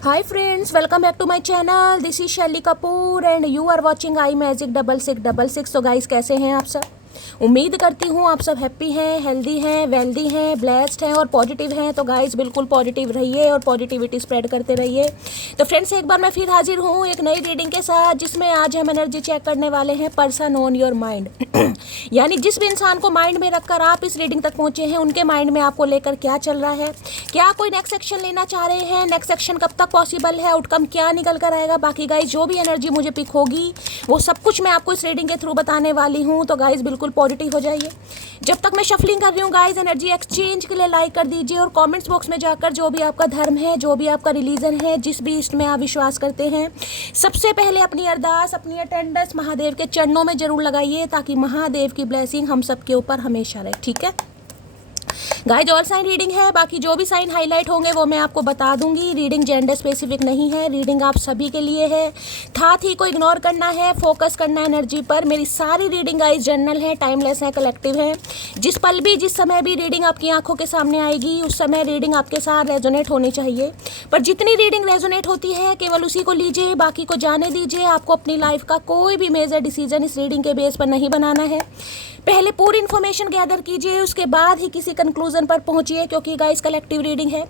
Hi friends, welcome back to my channel. This is Shelly Kapoor and you are watching I Magic 6666. तो guys कैसे हैं आप सब? उम्मीद करती हूँ आप सब हैप्पी हैं, हेल्दी हैं, वेल्दी हैं, ब्लेस्ड हैं और पॉजिटिव हैं। तो गाइस बिल्कुल पॉजिटिव रहिए और पॉजिटिविटी स्प्रेड करते रहिए। तो फ्रेंड्स एक बार मैं फिर हाजिर हूँ एक नई रीडिंग के साथ, जिसमें आज हम एनर्जी चेक करने वाले हैं पर्सन ऑन योर माइंड। यानी जिस भी इंसान को माइंड में रखकर आप इस रीडिंग तक पहुंचे हैं, उनके माइंड में आपको लेकर क्या चल रहा है, क्या कोई नेक्स्ट एक्शन लेना चाह रहे हैं, नेक्स्ट एक्शन कब तक पॉसिबल है, आउटकम क्या निकल कर आएगा। बाकी गाइज जो भी एनर्जी मुझे पिक होगी वो सब कुछ मैं आपको इस रीडिंग के थ्रू बताने वाली हूँ। तो गाइज बिल्कुल पॉजिटिव हो जाइए। जब तक मैं शफलिंग कर रही हूँ गाइज, एनर्जी एक्सचेंज के लिए लाइक कर दीजिए और कमेंट्स बॉक्स में जाकर जो भी आपका धर्म है, जो भी आपका रिलीजन है, जिस भी इष्ट में आप विश्वास करते हैं, सबसे पहले अपनी अरदास, अपनी अटेंडेंस महादेव के चरणों में जरूर लगाइए, ताकि महादेव की ब्लेसिंग हम सबके ऊपर हमेशा रहे। ठीक है गाइज, ऑल साइन रीडिंग है। बाकी जो भी साइन हाईलाइट होंगे वो मैं आपको बता दूंगी। रीडिंग जेंडर स्पेसिफिक नहीं है, रीडिंग आप सभी के लिए है। था थी को इग्नोर करना है, फोकस करना है एनर्जी पर। मेरी सारी रीडिंग गाइज जनरल है, टाइमलेस है, कलेक्टिव है। जिस पल भी, जिस समय भी रीडिंग आपकी आंखों के सामने आएगी, उस समय रीडिंग आपके साथ रेजोनेट होनी चाहिए। पर जितनी रीडिंग रेजोनेट होती है केवल उसी को लीजिए, बाकी को जाने दीजिए। आपको अपनी लाइफ का कोई भी मेजर डिसीजन इस रीडिंग के बेस पर नहीं बनाना है। पहले पूरी इन्फॉर्मेशन गैदर कीजिए, उसके बाद ही किसी कंक्लूजन पर पहुंचिए, क्योंकि गाइस कलेक्टिव रीडिंग है।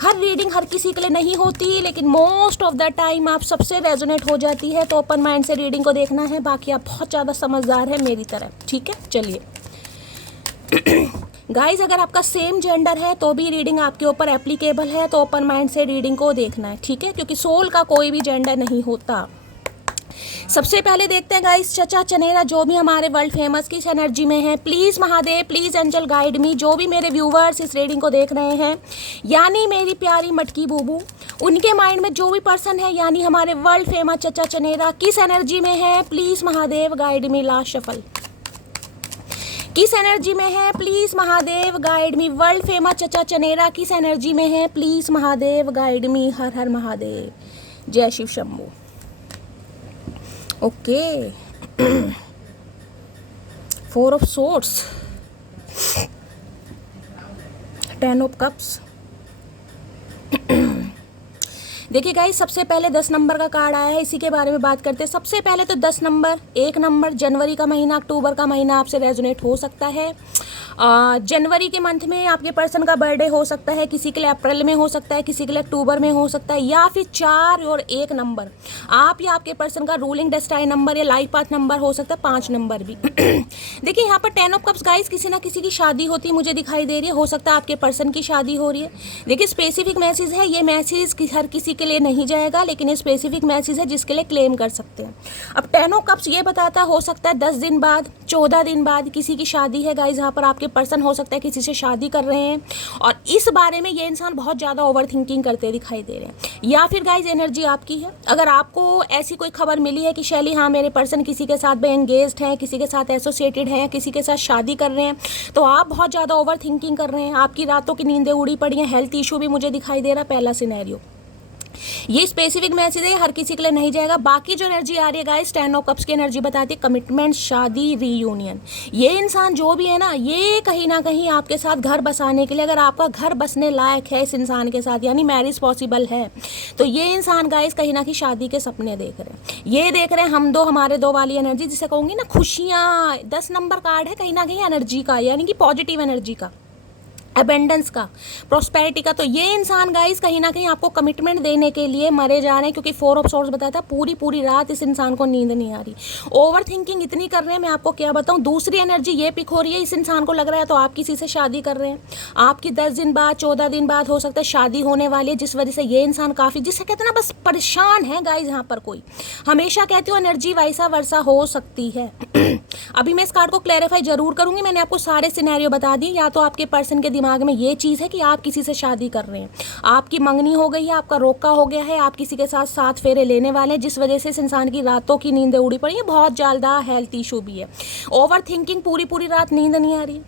हर रीडिंग हर किसी के लिए नहीं होती, लेकिन मोस्ट ऑफ द टाइम आप सबसे रेजोनेट हो जाती है। तो ओपन माइंड से रीडिंग को देखना है। बाकी आप बहुत ज़्यादा समझदार है मेरी तरह। ठीक है, चलिए गाइज अगर आपका सेम जेंडर है तो भी रीडिंग आपके ऊपर एप्लीकेबल है, तो ओपन माइंड से रीडिंग को देखना है। ठीक है, क्योंकि सोल का कोई भी जेंडर नहीं होता। सबसे पहले देखते हैं गाइस, चचा चनेरा जो भी हमारे वर्ल्ड फेमस किस एनर्जी में है। Please Mahadev, please angel guide me. जो भी मेरे व्यूवर्स इस रीडिंग को देख रहे हैं, यानी मेरी प्यारी मटकी बूबू, उनके माइंड में जो भी पर्सन है, यानी हमारे वर्ल्ड फेमस चचा चनेरा किस एनर्जी में है, please Mahadev guide me. Last shuffle किस एनर्जी में है, please Mahadev guide me. World famous चचा चनेरा किस एनर्जी में है, प्लीज़ महादेव गाइड मी। हर हर महादेव, जय Shiv Shambhu. Okay, 4 of swords, 10 of cups. देखिए गाइस, सबसे पहले 10 नंबर का कार्ड आया है, इसी के बारे में बात करते हैं। सबसे पहले तो 10 नंबर, 1 नंबर, जनवरी का महीना, अक्टूबर का महीना आपसे रेजोनेट हो सकता है। जनवरी के मंथ में आपके पर्सन का बर्थडे हो सकता है, किसी के लिए अप्रैल में हो सकता है, किसी के लिए अक्टूबर में हो सकता है, या फिर 4 और 1 नंबर आप या आपके पर्सन का रूलिंग डेस्टाइन नंबर या लाइफ पाथ नंबर हो सकता है, 5 नंबर भी। देखिए यहाँ पर 10 ऑफ कप्स गाइस, किसी ना किसी की शादी होती मुझे दिखाई दे रही है। हो सकता है आपके पर्सन की शादी हो रही है। देखिए स्पेसिफिक मैसेज है, ये मैसेज हर किसी के लिए नहीं जाएगा, लेकिन ये स्पेसिफिक मैसेज है जिसके लिए क्लेम कर सकते हैं। अब 10 ऑफ कप्स ये बताता हो सकता है 10 दिन बाद, 14 दिन बाद किसी की शादी है गाइस। यहाँ पर आपके पर्सन हो सकता है किसी से शादी कर रहे हैं और इस बारे में ये इंसान बहुत ज़्यादा ओवर थिंकिंग करते दिखाई दे रहे हैं। या फिर गाइस एनर्जी आपकी है। अगर आपको ऐसी कोई खबर मिली है कि शैली हाँ मेरे पर्सन किसी के साथ भी एंगेज्ड हैं, किसी के साथ एसोसिएटेड हैं, किसी के साथ शादी कर रहे हैं, तो आप बहुत ज़्यादा ओवर थिंकिंग कर रहे हैं, आपकी रातों की नींदें उड़ी पड़ी हैं, हेल्थ इशू भी मुझे दिखाई दे रहा है। पहला सिनेरियो ये स्पेसिफिक मैसेज है, हर किसी के लिए नहीं जाएगा। बाकी जो एनर्जी आ रही है गाइस, 10 ऑफ कप्स की एनर्जी बताती है कमिटमेंट, शादी, रीयूनियन। ये इंसान जो भी है ना, ये कहीं ना कहीं आपके साथ घर बसाने के लिए, अगर आपका घर बसने लायक है इस इंसान के साथ, यानी मैरिज पॉसिबल है, तो ये इंसान गाइस कहीं ना कहीं शादी के सपने देख रहे हैं। ये देख रहे हैं हम दो हमारे दो वाली एनर्जी, जिसे कहूँगी ना खुशियाँ। 10 नंबर कार्ड है कहीं ना कहीं एनर्जी का, यानी कि पॉजिटिव एनर्जी का, अबेंडेंस का, प्रॉस्पेरिटी का। तो ये इंसान गाइस कहीं ना कहीं आपको कमिटमेंट देने के लिए मरे जा रहे हैं, क्योंकि 4 ऑफ सोर्ड्स बताता है पूरी पूरी रात इस इंसान को नींद नहीं आ रही, ओवर थिंकिंग इतनी कर रहे हैं, मैं आपको क्या बताऊं। दूसरी एनर्जी ये पिक हो रही है, इस इंसान को लग रहा है तो आप किसी से शादी कर रहे हैं, आपकी 10 दिन बाद, 14 दिन बाद हो सकता है शादी होने वाली है, जिस वजह से ये इंसान काफ़ी, जिसे कहते हैं ना बस परेशान है गाइस। यहाँ पर कोई, हमेशा कहती हूँ एनर्जी वैसा वर्षा हो सकती है। अभी मैं इस कार्ड को क्लैरिफाई जरूर करूंगी। मैंने आपको सारे सिनेरियो बता दिए। या तो आपके पर्सन के दिमाग में ये चीज़ है कि आप किसी से शादी कर रहे हैं, आपकी मंगनी हो गई है, आपका रोका हो गया है, आप किसी के साथ 7 फेरे लेने वाले हैं, जिस वजह से इस इंसान की रातों की नींदें उड़ी पड़ी है, बहुत ज़्यादा हेल्थ इशू भी है, ओवर थिंकिंग, पूरी पूरी रात नींद नहीं आ रही,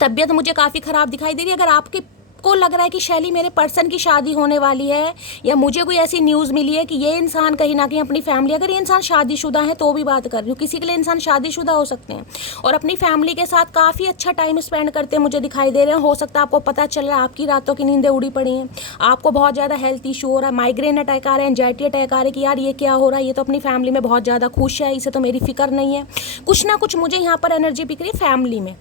तबीयत मुझे काफ़ी ख़राब दिखाई दे रही है। अगर आपके आपको लग रहा है कि शैली मेरे पर्सन की शादी होने वाली है, या मुझे कोई ऐसी न्यूज़ मिली है कि ये इंसान कहीं ना कहीं अपनी फैमिली, अगर ये इंसान शादीशुदा है तो भी बात कर रही हूँ, किसी के लिए इंसान शादीशुदा हो सकते हैं और अपनी फैमिली के साथ काफ़ी अच्छा टाइम स्पेंड करते मुझे दिखाई दे रहे हैं। हो सकता है आपको पता चल रहा है आपकी रातों की नींदें उड़ी पड़ी हैं, आपको बहुत ज़्यादा हेल्थ इशू हो रहा है, माइग्रेन अटैक आ रहे हैं, एंजाइटी अटैक आ रहे हैं कि यार ये क्या हो रहा है, ये तो अपनी फैमिली में बहुत ज़्यादा खुश है, इसे तो मेरी फिक्र नहीं है। कुछ ना कुछ मुझे यहाँ पर एनर्जी पिक रही है, फैमिली में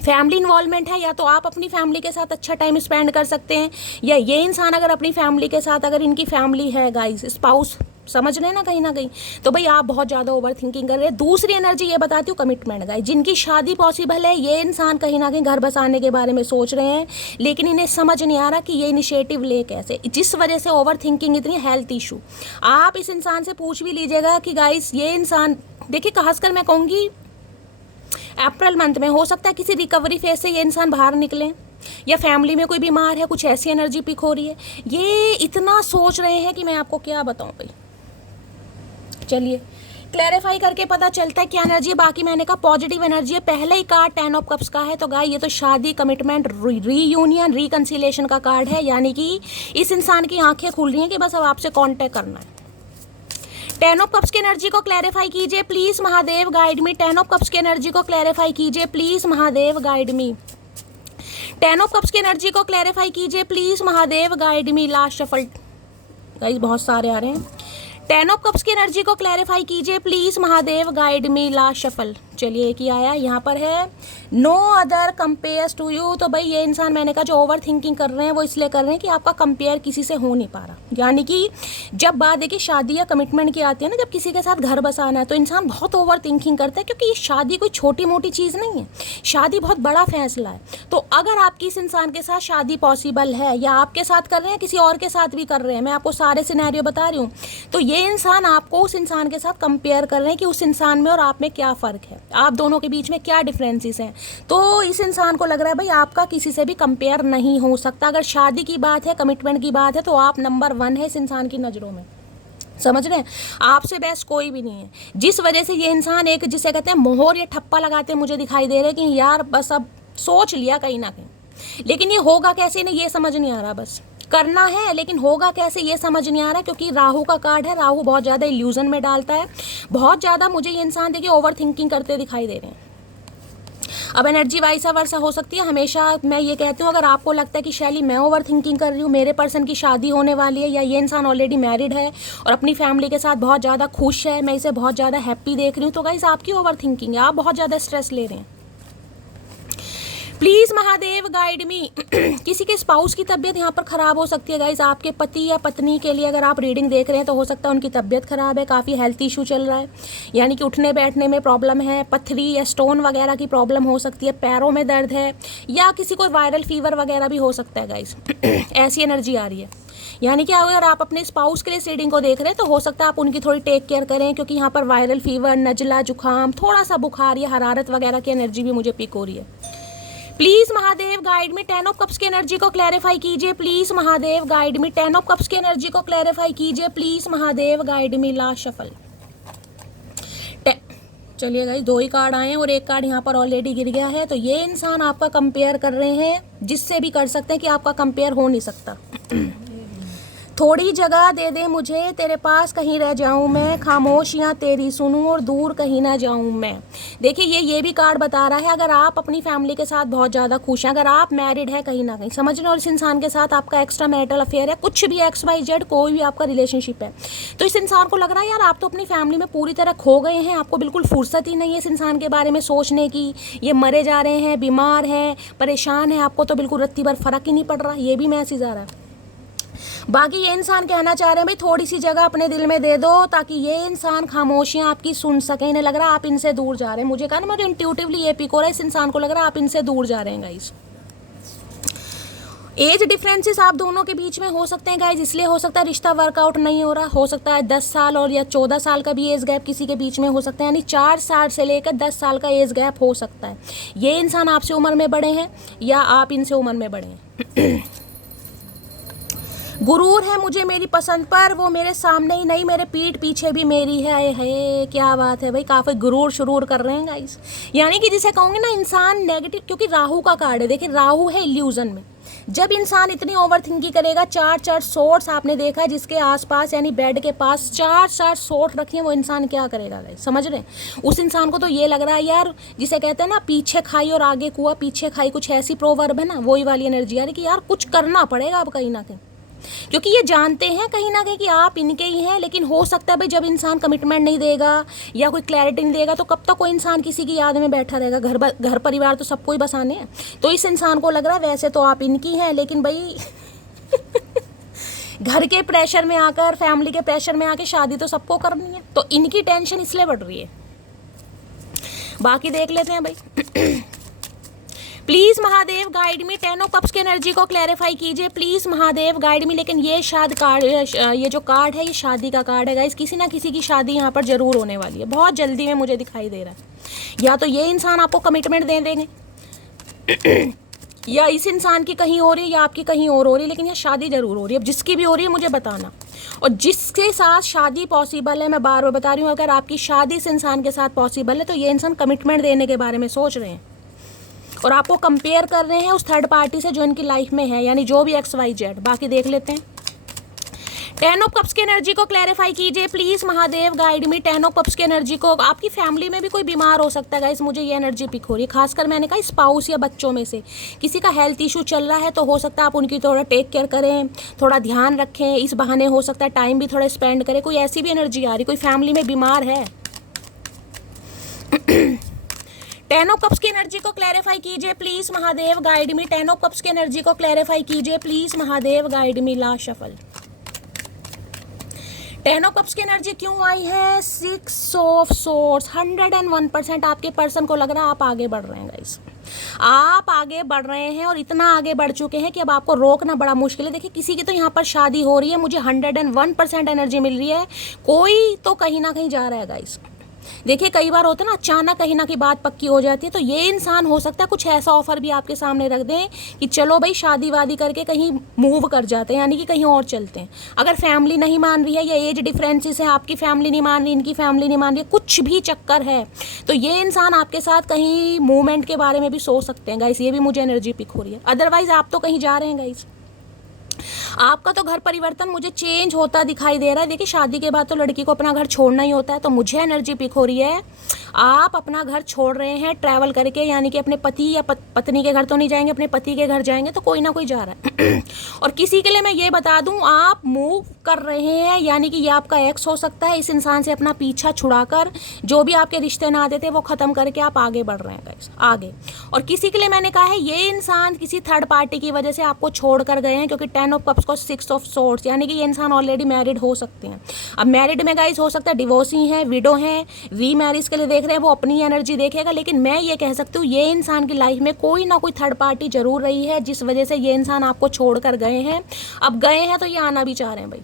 फैमिली इन्वॉल्वमेंट है। या तो आप अपनी फैमिली के साथ अच्छा टाइम स्पेंड कर सकते हैं, या ये इंसान अगर अपनी फैमिली के साथ, अगर इनकी फैमिली है गाइस, स्पाउस, समझ रहे हैं ना कहीं ना कहीं, तो भाई आप बहुत ज़्यादा ओवर थिंकिंग कर रहे हैं। दूसरी एनर्जी ये बताती हूँ कमिटमेंट गाइस, जिनकी शादी पॉसिबल है, ये इंसान कहीं ना कहीं घर बसाने के बारे में सोच रहे हैं, लेकिन इन्हें समझ नहीं आ रहा कि ये इनिशिएटिव ले कैसे, जिस वजह से ओवर थिंकिंग, इतनी हेल्थ इशू। आप इस इंसान से पूछ भी लीजिएगा कि गाइस ये इंसान, देखिए खासकर मैं कहूँगी अप्रैल मंथ में हो सकता है किसी रिकवरी फेज से ये इंसान बाहर निकले, या फैमिली में कोई बीमार है, कुछ ऐसी एनर्जी पिक हो रही है, ये इतना सोच रहे हैं कि मैं आपको क्या बताऊं भाई। चलिए क्लैरिफाई करके पता चलता है क्या एनर्जी है। बाकी मैंने कहा पॉजिटिव एनर्जी है। पहले ही कार्ड 10 ऑफ कप्स का है, तो गाय ये तो शादी, कमिटमेंट, रीयूनियन, रिकंसिलेशन का कार्ड है, यानी कि इस इंसान की आंखें खुल रही हैं कि बस अब आपसे कांटेक्ट करना है। 10 ऑफ कप्स की एनर्जी को क्लैरिफाई कीजिए please Mahadev, guide me. 10 of cups की एनर्जी को क्लैरिफाई कीजिए please Mahadev, guide me. 10 of cups की एनर्जी को क्लैरिफाई कीजिए please Mahadev, guide me. Last shuffle guys बहुत सारे आ रहे हैं। 10 ऑफ कप्स की एनर्जी को क्लैरिफाई कीजिए please Mahadev, guide me. Last shuffle, चलिए एक ही आया, यहाँ पर है no other compares to you. तो भाई ये इंसान, मैंने कहा जो ओवर थिंकिंग कर रहे हैं वो इसलिए कर रहे हैं कि आपका कंपेयर किसी से हो नहीं पा रहा। यानी कि जब बात देखिए शादी या कमिटमेंट की आती है ना, जब किसी के साथ घर बसाना है, तो इंसान बहुत ओवर थिंकिंग करता है, क्योंकि ये शादी कोई छोटी मोटी चीज़ नहीं है, शादी बहुत बड़ा फैसला है। तो अगर आपकी इस इंसान के साथ शादी पॉसिबल है, या आपके साथ कर रहे हैं, किसी और के साथ भी कर रहे हैं, मैं आपको सारे सिनेरियो बता रही हूँ, तो ये इंसान आपको उस इंसान के साथ कंपेयर कर रहे हैं कि उस इंसान में और आप में क्या फ़र्क है, आप दोनों के बीच में क्या डिफरेंसेस हैं। तो इस इंसान को लग रहा है भाई आपका किसी से भी कंपेयर नहीं हो सकता। अगर शादी की बात है, कमिटमेंट की बात है, तो आप नंबर 1 है इस इंसान की नज़रों में, समझ रहे हैं। आपसे बेस्ट कोई भी नहीं है, जिस वजह से ये इंसान एक, जिसे कहते हैं मोहर या ठप्पा लगाते मुझे दिखाई दे रहे हैं कि यार बस अब सोच लिया कहीं ना कहीं, लेकिन ये होगा कैसे ना ये समझ नहीं आ रहा। बस करना है, लेकिन होगा कैसे ये समझ नहीं आ रहा, क्योंकि राहु का कार्ड है, राहु बहुत ज़्यादा इल्यूजन में डालता है, बहुत ज़्यादा मुझे ये इंसान देखिए ओवर थिंकिंग करते दिखाई दे रहे हैं। अब एनर्जी वाइसा वर्सा हो सकती है। हमेशा मैं ये कहती हूँ, अगर आपको लगता है कि शैली मैं ओवर थिंकिंग कर रही हूँ, मेरे पर्सन की शादी होने वाली है, या ये इंसान ऑलरेडी मैरिड है और अपनी फैमिली के साथ बहुत ज़्यादा खुश है, मैं इसे बहुत ज़्यादा हैप्पी देख रही हूँ, तो गाइस आपकी ओवर थिंकिंग है, आप बहुत ज़्यादा स्ट्रेस ले रहे हैं। प्लीज़ महादेव गाइड मी। किसी के स्पाउस की तबीयत यहाँ पर ख़राब हो सकती है गाइस। आपके पति या पत्नी के लिए अगर आप रीडिंग देख रहे हैं तो हो सकता है उनकी तबीयत ख़राब है, काफ़ी हेल्थ इशू चल रहा है, यानी कि उठने बैठने में प्रॉब्लम है, पथरी या स्टोन वगैरह की प्रॉब्लम हो सकती है, पैरों में दर्द है, या किसी को वायरल फीवर वगैरह भी हो सकता है गाइस। ऐसी एनर्जी आ रही है, यानी कि अगर आप अपने स्पाउस के लिए रीडिंग को देख रहे हैं तो हो सकता है आप उनकी थोड़ी टेक केयर करें, क्योंकि यहाँ पर वायरल फीवर, नजला, जुकाम, थोड़ा सा बुखार या हरारत वगैरह की एनर्जी भी मुझे पिक हो रही है। प्लीज महादेव गाइड में 10 ऑफ कप्स की एनर्जी को क्लैरिफाई कीजिए प्लीज महादेव गाइड में 10 ऑफ कप्स की एनर्जी को क्लैरिफाई कीजिए प्लीज महादेव गाइड में। लास्ट शफल, चलिए गाइस 2 ही कार्ड आए हैं और एक कार्ड यहाँ पर ऑलरेडी गिर गया है। तो ये इंसान आपका कंपेयर कर रहे हैं, जिससे भी कर सकते हैं कि आपका कंपेयर हो नहीं सकता। थोड़ी जगह दे दे मुझे, तेरे पास कहीं रह जाऊं मैं, खामोशियां तेरी सुनूं और दूर कहीं ना जाऊं मैं। देखिए ये भी कार्ड बता रहा है, अगर आप अपनी फैमिली के साथ बहुत ज़्यादा खुश हैं, अगर आप मैरिड है कहीं ना कहीं, समझ रहे हैं, और इस इंसान के साथ आपका एक्स्ट्रा मैरिटल अफेयर है, कुछ भी XYZ कोई भी आपका रिलेशनशिप है, तो इस इंसान को लग रहा है यार आप तो अपनी फैमिली में पूरी तरह खो गए हैं, आपको बिल्कुल फुर्सत ही नहीं है इस इंसान के बारे में सोचने की। ये मरे जा रहे हैं, बीमार हैं, परेशान है, आपको तो बिल्कुल रत्ती भर फर्क ही नहीं पड़ रहा। ये भी मैसेज आ रहा है। बाकी ये इंसान कहना चाह रहे हैं भाई थोड़ी सी जगह अपने दिल में दे दो, ताकि ये इंसान खामोशियां आपकी सुन सके। इन्हें लग रहा है आप इनसे दूर जा रहे हैं, मुझे कहा ना, मुझे इंट्यूटिवली ये पिक हो रहा है, इस इंसान को लग रहा है आप इनसे दूर जा रहे हैं गाइस। एज डिफरेंसेस आप दोनों के बीच में हो सकते हैं गाइज, इसलिए हो सकता है रिश्ता वर्कआउट नहीं हो रहा, हो सकता है 10 साल और या 14 साल का भी एज गैप किसी के बीच में हो सकता है, यानी 4 साल से लेकर 10 साल का एज गैप हो सकता है। ये इंसान आपसे उम्र में बड़े हैं या आप इनसे उम्र में बड़े हैं। गुरूर है मुझे मेरी पसंद पर, वो मेरे सामने ही नहीं मेरे पीठ पीछे भी मेरी है। क्या बात है भाई, काफ़ी गुरूर शुरूर कर रहे हैं गाइस। यानी कि जिसे कहूँगे ना इंसान नेगेटिव, क्योंकि राहु का कार्ड है, देखिए राहु है इल्यूजन में। जब इंसान इतनी ओवर थिंकिंग करेगा, चार सोर्स आपने देखा है जिसके आसपास यानी बेड के पास चार सोर्स रखी है, वो इंसान क्या करेगा गाइस, समझ रहे हैं? उस इंसान को तो ये लग रहा है यार, जिसे कहते हैं ना पीछे खाई और आगे कुआ, पीछे खाई कुछ ऐसी प्रोवर्ब है ना, वही वाली एनर्जी आ रही कि यार कुछ करना पड़ेगा अब कहीं ना कहीं, क्योंकि ये जानते हैं कहीं ना कहीं कि आप इनके ही हैं। लेकिन हो सकता है भाई जब इंसान कमिटमेंट नहीं देगा या कोई क्लैरिटी नहीं देगा तो कब तक कोई इंसान किसी की याद में बैठा रहेगा। घर परिवार तो सबको ही बसाने हैं। तो इस इंसान को लग रहा है वैसे तो आप इनकी हैं, लेकिन भाई घर के प्रेशर में आकर, फैमिली के प्रेशर में आके शादी तो सबको करनी है, तो इनकी टेंशन इसलिए बढ़ रही है। बाकी देख लेते हैं भाई। Please Mahadev guide me, 10 of cups की एनर्जी को क्लैरिफाई कीजिए प्लीज महादेव गाइड मी। लेकिन ये शायद कार्ड, ये जो कार्ड है ये शादी का कार्ड है गाइस। किसी ना किसी की शादी यहाँ पर जरूर होने वाली है, बहुत जल्दी में मुझे दिखाई दे रहा है। या तो ये इंसान आपको कमिटमेंट दे देंगे या इस इंसान की कहीं हो रही है या आपकी कहीं और हो रही है, लेकिन ये शादी जरूर हो रही है। अब जिसकी भी हो रही है मुझे बताना, और जिसके साथ शादी पॉसिबल है, मैं बार बार बता रही हूँ, अगर आपकी शादी इस इंसान के साथ पॉसिबल है तो ये इंसान कमिटमेंट देने के बारे में सोच रहे हैं और आपको कंपेयर कर रहे हैं उस थर्ड पार्टी से जो इनकी लाइफ में है, यानी जो भी XYZ। बाकी देख लेते हैं। 10 ऑफ कप्स की एनर्जी को क्लैरिफाई कीजिए please Mahadev guide me. 10 of cups की एनर्जी को, आपकी फैमिली में भी कोई बीमार हो सकता है गाइस, मुझे ये एनर्जी पिक हो रही है। खासकर मैंने कहा स्पाउस या बच्चों में से किसी का हेल्थ इशू चल रहा है, तो हो सकता है आप उनकी थोड़ा टेक केयर करें, थोड़ा ध्यान रखें। इस बहाने हो सकता है टाइम भी थोड़ा स्पेंड करें। कोई ऐसी भी एनर्जी आ रही, कोई फैमिली में बीमार है। 10 ऑफ कप्स की एनर्जी को क्लैरिफाई कीजिए please Mahadev guide me. 10 of cups की एनर्जी को क्लैरिफाई कीजिए please Mahadev guide me. Last shuffle. 10 of cups की एनर्जी क्यों आई है? 6 ऑफ सोर्स। 101% आपके पर्सन को लग रहा है आप आगे बढ़ रहे हैं गाइस, आप आगे बढ़ रहे हैं और इतना आगे बढ़ चुके हैं कि अब आपको रोकना बड़ा मुश्किल है। देखिए किसी की तो यहाँ पर शादी हो रही है, मुझे 101% एनर्जी मिल रही है। कोई तो कहीं ना कहीं जा रहा है गाइस। देखिए कई बार होता है ना, अचानक कहीं ना कहीं बात पक्की हो जाती है, तो ये इंसान हो सकता है कुछ ऐसा ऑफर भी आपके सामने रख दें कि चलो भाई शादी वादी करके कहीं मूव कर जाते हैं, यानी कि कहीं और चलते हैं। अगर फैमिली नहीं मान रही है या एज डिफरेंसेस है, आपकी फैमिली नहीं मान रही, इनकी फैमिली नहीं मान रही है, कुछ भी चक्कर है, तो ये इंसान आपके साथ कहीं मूवमेंट के बारे में भी सोच सकते हैं गाइस। ये भी मुझे एनर्जी पिक हो रही है। अदरवाइज आप तो कहीं जा रहे हैं गाइस, आपका तो घर परिवर्तन मुझे चेंज होता दिखाई दे रहा है। देखिए शादी के बाद तो लड़की को अपना घर छोड़ना ही होता है, तो मुझे एनर्जी पिक हो रही है आप अपना घर छोड़ रहे हैं ट्रैवल करके, यानी कि अपने पति या पत्नी के घर तो नहीं जाएंगे, अपने पति के घर जाएंगे, तो कोई ना कोई जा रहा है। और किसी के लिए मैं ये बता दूं, आप मूव कर रहे हैं, यानी कि ये आपका एक्स हो सकता है। इस इंसान से अपना पीछा छुड़ाकर जो भी आपके रिश्ते नाते थे वो खत्म करके आप आगे बढ़ रहे हैं गाइस, आगे। और किसी के लिए मैंने कहा है ये इंसान किसी थर्ड पार्टी की वजह से आपको छोड़ कर गए हैं, क्योंकि 10 ऑफ कप्स को 6 ऑफ सोर्ड्स, यानी कि ये इंसान ऑलरेडी मैरिड हो सकते हैं। अब मैरिड में गाइस हो सकता है डिवोर्सी हैं, विडो हैं, रीमैरिज के लिए देख रहे हैं, वो अपनी एनर्जी देखेगा। लेकिन मैं ये कह सकती हूँ ये इंसान की लाइफ में कोई ना कोई थर्ड पार्टी जरूर रही है, जिस वजह से ये इंसान आपको छोड़ कर गए हैं। अब गए हैं तो ये आना भी चाह रहे हैं भाई,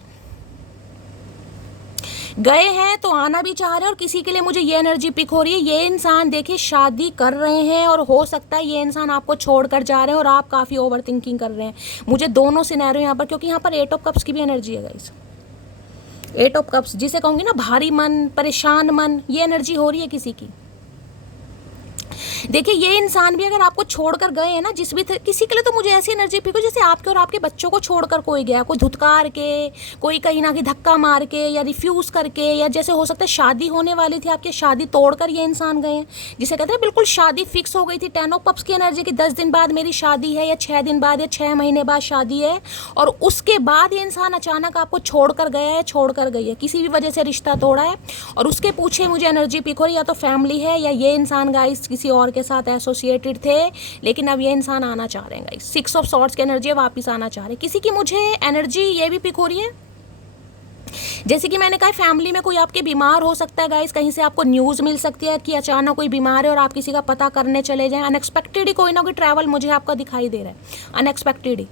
गए हैं तो आना भी चाह रहे हैं। और किसी के लिए मुझे ये एनर्जी पिक हो रही है, ये इंसान देखिए शादी कर रहे हैं और हो सकता है ये इंसान आपको छोड़कर जा रहे हैं और आप काफ़ी ओवर थिंकिंग कर रहे हैं। मुझे दोनों सिनेरियो यहाँ पर, क्योंकि यहाँ पर 8 ऑफ कप्स की भी एनर्जी है गाइस। 8 ऑफ कप्स जिसे कहूँगी ना भारी मन, परेशान मन, ये एनर्जी हो रही है किसी की। देखिए ये इंसान भी अगर आपको छोड़कर गए हैं ना, जिस भी किसी के लिए तो मुझे ऐसी एनर्जी पिक हो जैसे आपके और आपके बच्चों को छोड़कर कोई गया, कोई धुतकार के, कोई कहीं ना कहीं धक्का मार के या रिफ्यूज़ करके, या जैसे हो सकता है शादी होने वाली थी आपकी, शादी तोड़कर ये इंसान गए हैं, जिसे कहते हैं बिल्कुल शादी फिक्स हो गई थी। 10 ऑफ कप्स की एनर्जी की 10 दिन बाद मेरी शादी है, या 6 दिन बाद, या 6 महीने बाद शादी है, और उसके बाद ये इंसान अचानक आपको छोड़कर गया है, छोड़कर गई है, किसी भी वजह से रिश्ता तोड़ा है, और उसके पीछे मुझे एनर्जी पिक हो रही है, या तो फैमिली है या ये इंसान गाइस किसी और के साथ एसोसिएटेड थे, लेकिन अब ये इंसान आना चाह रहे हैं गाइस। 6 ऑफ सॉर्ड्स की एनर्जी वापस आना चाह रहे हैं। किसी की मुझे एनर्जी ये भी पिक हो रही है, जैसे कि मैंने कहा फैमिली में कोई आपके बीमार हो सकता है गाइस, कहीं से आपको न्यूज़ मिल सकती है कि अचानक कोई बीमार है और आप किसी का पता करने चले जाएं। अनएक्सपेक्टेड ही कोई ना कोई ट्रैवल मुझे आपका दिखाई दे रहा है, अनएक्सपेक्टेड ही।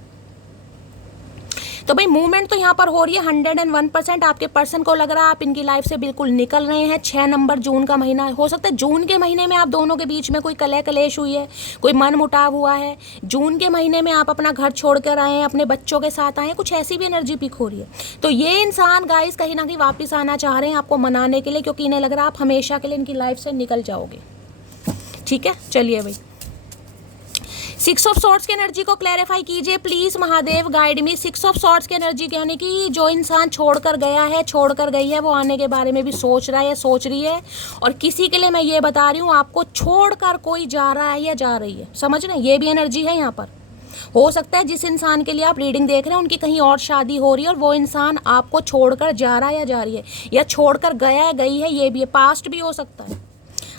तो भाई मूवमेंट तो यहाँ पर हो रही है 101%। आपके पर्सन को लग रहा है आप इनकी लाइफ से बिल्कुल निकल रहे हैं। 6 नंबर जून का महीना, हो सकता है जून के महीने में आप दोनों के बीच में कोई कलह कलेश हुई है, कोई मन मुटाव हुआ है। जून के महीने में आप अपना घर छोड़ कर आए हैं, अपने बच्चों के साथ आए हैं, कुछ ऐसी भी एनर्जी पिक हो रही है। तो ये इंसान गाइस कहीं ना कहीं वापस आना चाह रहे हैं आपको मनाने के लिए, क्योंकि इन्हें लग रहा है आप हमेशा के लिए इनकी लाइफ से निकल जाओगे। ठीक है, चलिए भाई 6 ऑफ सॉर्ड्स की एनर्जी को क्लैरिफाई कीजिए please Mahadev, guide me. 6 of swords की एनर्जी यानी कि जो इंसान छोड़कर गया है, छोड़कर गई है, वो आने के बारे में भी सोच रहा है, सोच रही है। और किसी के लिए मैं ये बता रही हूँ, आपको छोड़कर कोई जा रहा है या जा रही है, समझ रहे हैं, ये भी एनर्जी है यहाँ पर। हो सकता है जिस इंसान के लिए आप रीडिंग देख रहे हैं उनकी कहीं और शादी हो रही है और वो इंसान आपको छोड़कर जा रहा है या जा रही है, या छोड़कर गया है, गई है, ये भी है। पास्ट भी हो सकता है,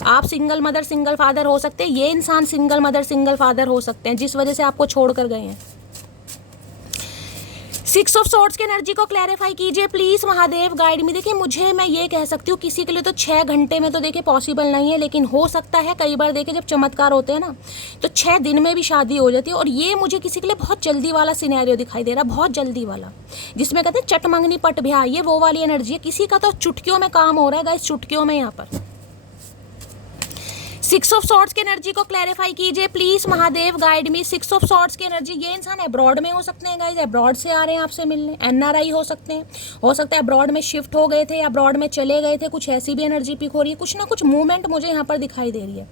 आप सिंगल मदर सिंगल फादर हो सकते हैं, ये इंसान सिंगल मदर सिंगल फादर हो सकते हैं जिस वजह से आपको छोड़कर गए हैं। 6 ऑफ सॉर्ड्स की एनर्जी को क्लैरिफाई कीजिए प्लीज महादेव, गाइड में। देखिए मुझे, मैं ये कह सकती हूँ किसी के लिए तो 6 घंटे में तो देखिए पॉसिबल नहीं है, लेकिन हो सकता है। कई बार देखिए जब चमत्कार होते हैं ना तो 6 दिन में भी शादी हो जाती है। और ये मुझे किसी के लिए बहुत जल्दी वाला सिनेरियो दिखाई दे रहा है, बहुत जल्दी वाला, जिसमें कहते हैं चटमंगनी पट ब्याह, ये वो वाली एनर्जी है। किसी का तो चुटकियों में काम हो रहा है गाइस, चुटकियों में यहाँ पर। 6 ऑफ सॉर्ड्स की एनर्जी को क्लैरिफाई कीजिए please Mahadev, guide me. 6 of swords की एनर्जी, ये इंसान अब्रॉड में हो सकते हैं गाइस, अब्रॉड से आ रहे हैं आपसे मिलने, एनआरआई हो सकते हैं, हो सकता है अब्रॉड में शिफ्ट हो गए थे, अब्रॉड में चले गए थे, कुछ ऐसी भी एनर्जी पिक हो रही है। कुछ ना कुछ मूवमेंट मुझे यहाँ पर दिखाई दे रही है।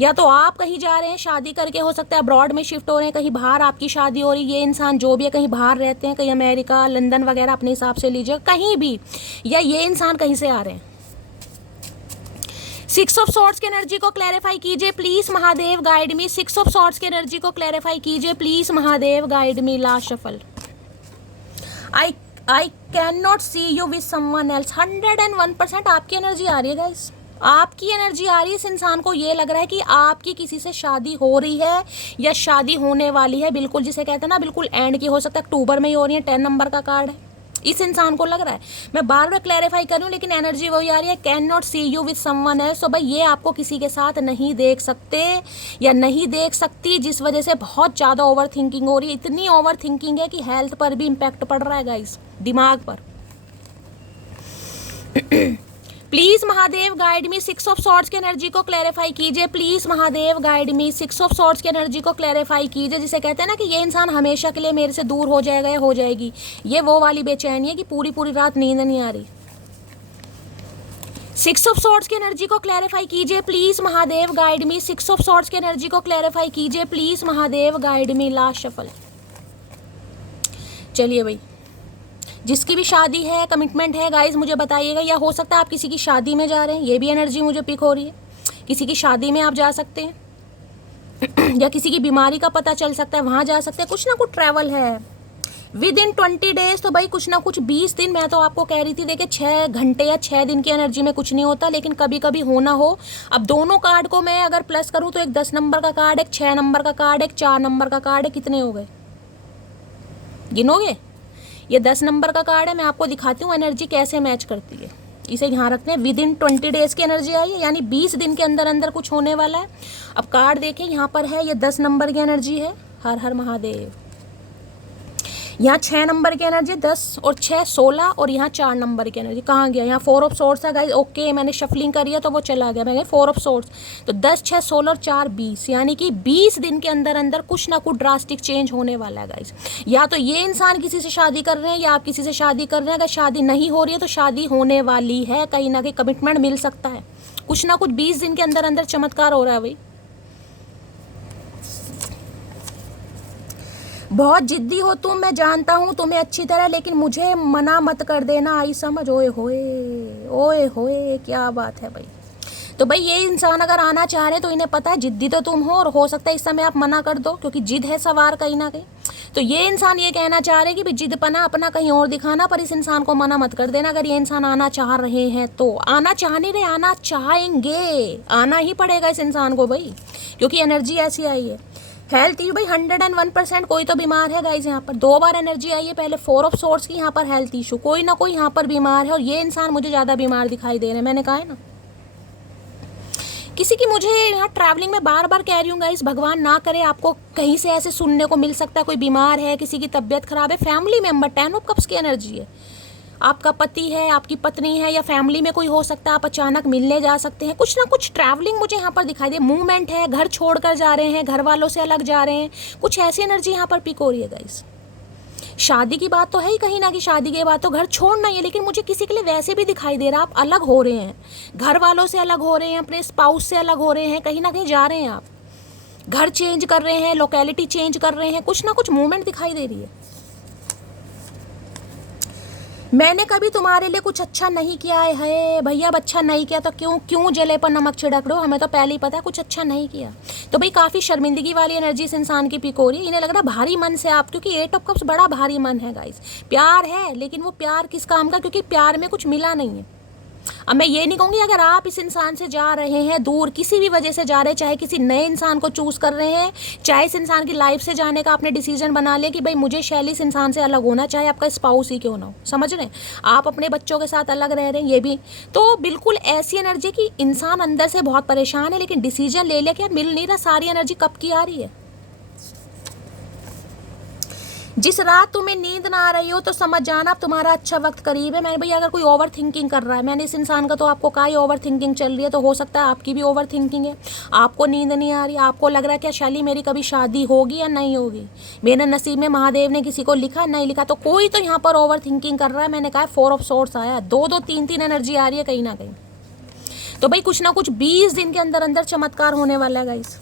या तो आप कहीं जा रहे हैं शादी करके, हो सकता है अब्रॉड में शिफ्ट हो रहे हैं, कहीं बाहर आपकी शादी हो रही है। ये इंसान जो भी है कहीं बाहर रहते हैं, कहीं अमेरिका, लंदन वगैरह, अपने हिसाब से लीजिए, कहीं भी, या ये इंसान कहीं से आ रहे हैं। 6 ऑफ सॉर्ड्स की एनर्जी को क्लैरिफाई कीजिए please Mahadev, guide me. 6 of swords की एनर्जी को क्लैरिफाई कीजिए please Mahadev, guide me. Last shuffle. I can not see you with someone else. 101% आपकी एनर्जी आ रही है गाइस, आपकी एनर्जी आ रही है। इस इंसान को ये लग रहा है कि आपकी किसी से शादी हो रही है या शादी होने वाली है, बिल्कुल जिसे कहते हैं ना बिल्कुल एंड की, हो सकता है अक्टूबर में ही हो रही है। 10 नंबर का कार्ड है, इस इंसान को लग रहा है। मैं बार बार क्लैरिफाई कर रही हूँ लेकिन एनर्जी वही आ रही है, can not see you with someone else. तो भाई ये आपको किसी के साथ नहीं देख सकते या नहीं देख सकती, जिस वजह से बहुत ज़्यादा ओवर थिंकिंग हो रही है। इतनी ओवर थिंकिंग है कि हेल्थ पर भी इम्पैक्ट पड़ रहा है गाइस, दिमाग पर। Please Mahadev, guide me. 6 of swords की एनर्जी को क्लैरिफाई कीजिए please Mahadev, guide me. 6 of swords की एनर्जी को क्लैरिफाई कीजिए, जिसे कहते हैं ना कि ये इंसान हमेशा के लिए मेरे से दूर हो जाएगा या हो जाएगी। ये वो वाली बेचैनी है कि पूरी पूरी रात नींद नहीं आ रही। 6 ऑफ सॉर्ड्स की एनर्जी को क्लैरिफाई कीजिए please Mahadev, guide me. 6 of swords की एनर्जी को क्लैरिफाई कीजिए please Mahadev, guide me. Last shuffle. चलिए भाई, जिसकी भी शादी है, कमिटमेंट है गाइज, मुझे बताइएगा। या हो सकता है आप किसी की शादी में जा रहे हैं, ये भी एनर्जी मुझे पिक हो रही है। किसी की शादी में आप जा सकते हैं या किसी की बीमारी का पता चल सकता है, वहाँ जा सकते हैं। कुछ ना कुछ ट्रैवल है विद इन 20 डेज। तो भाई कुछ ना कुछ 20 दिन, मैं तो आपको कह रही थी देखिए 6 घंटे या 6 दिन की एनर्जी में कुछ नहीं होता, लेकिन कभी कभी होना हो। अब दोनों कार्ड को मैं अगर प्लस करूँ तो एक 10 नंबर का कार्ड, एक 6 नंबर का कार्ड, एक 4 नंबर का कार्ड है। कितने हो गए, गिनोगे? ये 10 नंबर का कार्ड है। मैं आपको दिखाती हूँ एनर्जी कैसे मैच करती है। इसे यहाँ रखते हैं, विद इन 20 डेज की एनर्जी आई है, यानी 20 दिन के अंदर अंदर कुछ होने वाला है। अब कार्ड देखें, यहाँ पर है, ये 10 नंबर की एनर्जी है। हर हर महादेव। यहाँ 6 नंबर की एनर्जी, 10 और 6 16, और यहाँ 4 नंबर की एनर्जी। कहाँ गया? यहाँ 4 ऑफ सोर्स है गाइस। ओके, मैंने शफलिंग करी है तो वो चला गया। मैं 4 ऑफ सोर्स, तो 10 6 16 और 4 20, यानी कि 20 दिन के अंदर अंदर कुछ ना कुछ ड्रास्टिक चेंज होने वाला है गाइस। या तो ये इंसान किसी से शादी कर रहे हैं या आप किसी से शादी कर रहे हैं। अगर शादी नहीं हो रही है तो शादी होने वाली है, कहीं ना कहीं कमिटमेंट मिल सकता है। कुछ ना कुछ 20 दिन के अंदर अंदर चमत्कार हो रहा है भाई। बहुत जिद्दी हो तुम, मैं जानता हूँ तुम्हें अच्छी तरह, लेकिन मुझे मना मत कर देना, आई समझ। ओए होए, ओए होए, क्या बात है भाई। तो भाई ये इंसान अगर आना चाह रहे हैं तो इन्हें पता है जिद्दी तो तुम हो, और हो सकता है इस समय आप मना कर दो क्योंकि जिद है सवार कहीं ना कहीं। तो ये इंसान ये कहना चाह रहे हैं कि भाई जिद पना अपना कहीं और दिखाना, पर इस इंसान को मना मत कर देना। अगर ये इंसान आना चाह रहे हैं तो, आना चाह नहीं रहे, आना चाहेंगे, आना ही पड़ेगा इस इंसान को भाई, क्योंकि एनर्जी ऐसी आई है। हेल्थ इशू भाई 101%, कोई तो बीमार है गाइज। यहाँ पर 2 बार एनर्जी आई है, पहले 4 ऑफ सोर्स की, यहाँ पर हेल्थ इशू, कोई ना कोई यहाँ पर बीमार है। और ये इंसान मुझे ज़्यादा बीमार दिखाई दे रहे हैं। मैंने कहा है ना किसी की, मुझे यहाँ ट्रैवलिंग में बार बार कह रही हूँ गाइस, भगवान ना करे आपको कहीं से ऐसे सुनने को मिल सकता है कोई बीमार है, किसी की तबीयत खराब है, फैमिली मेंबर, 10 ऑफ कप्स की एनर्जी है, आपका पति है, आपकी पत्नी है, या फैमिली में कोई हो सकता है, आप अचानक मिलने जा सकते हैं, कुछ ना कुछ ट्रैवलिंग मुझे यहाँ पर दिखाई दे, मूवमेंट है, घर छोड़कर जा रहे हैं, घर वालों से अलग जा रहे हैं, कुछ ऐसी एनर्जी यहाँ पर पिक हो रही है गाइस। शादी की बात तो है ही कहीं ना, कि शादी के बाद तो घर छोड़ना ही है, लेकिन मुझे किसी के लिए वैसे भी दिखाई दे रहा है आप अलग हो रहे हैं, घर वालों से अलग हो रहे हैं, अपने स्पाउस से अलग हो रहे हैं, कहीं ना कहीं जा रहे हैं आप, घर चेंज कर रहे हैं, लोकेलिटी चेंज कर रहे हैं, कुछ ना कुछ मूवमेंट दिखाई दे रही है। मैंने कभी तुम्हारे लिए कुछ अच्छा नहीं किया है भैया, अब अच्छा नहीं किया तो क्यों जले पर नमक छिड़क रहे हो, हमें तो पहले ही पता है कुछ अच्छा नहीं किया। तो भाई काफ़ी शर्मिंदगी वाली एनर्जी इस इंसान की पिक हो रही है, इन्हें लग रहा है भारी मन से आप, क्योंकि 8 ऑफ कप्स बड़ा भारी मन है गाइस, प्यार है, लेकिन वो प्यार किस काम का, क्योंकि प्यार में कुछ मिला नहीं है। अब मैं ये नहीं कहूँगी अगर आप इस इंसान से जा रहे हैं दूर, किसी भी वजह से जा रहे हैं, चाहे किसी नए इंसान को चूज़ कर रहे हैं, चाहे इस इंसान की लाइफ से जाने का आपने डिसीजन बना लिया कि भाई मुझे शैली इस इंसान से अलग होना, चाहे आपका स्पाउस ही क्यों ना हो, समझ रहे हैं, आप अपने बच्चों के साथ अलग रह रहे हैं, ये भी तो बिल्कुल ऐसी एनर्जी कि इंसान अंदर से बहुत परेशान है, लेकिन डिसीजन ले लिया कि यार मिल नहीं रहा, सारी एनर्जी कब की आ रही है। जिस रात तुम्हें नींद ना आ रही हो तो समझ जाना अब तुम्हारा अच्छा वक्त करीब है। मैंने भैया अगर कोई ओवर थिंकिंग कर रहा है, मैंने इस इंसान का तो आपको कहा ही ओवर थिंकिंग चल रही है, तो हो सकता है आपकी भी ओवर थिंकिंग है, आपको नींद नहीं आ रही, आपको लग रहा है क्या शैली मेरी कभी शादी होगी या नहीं होगी, मेरे नसीब में महादेव ने किसी को लिखा नहीं लिखा, तो कोई तो यहाँ पर ओवर थिंकिंग कर रहा है। मैंने कहा 4 ऑफ सोर्स आया, 2 3 एनर्जी आ रही है कहीं ना कहीं, तो भाई कुछ ना कुछ 20 दिन के अंदर अंदर चमत्कार होने वाला है गाइस।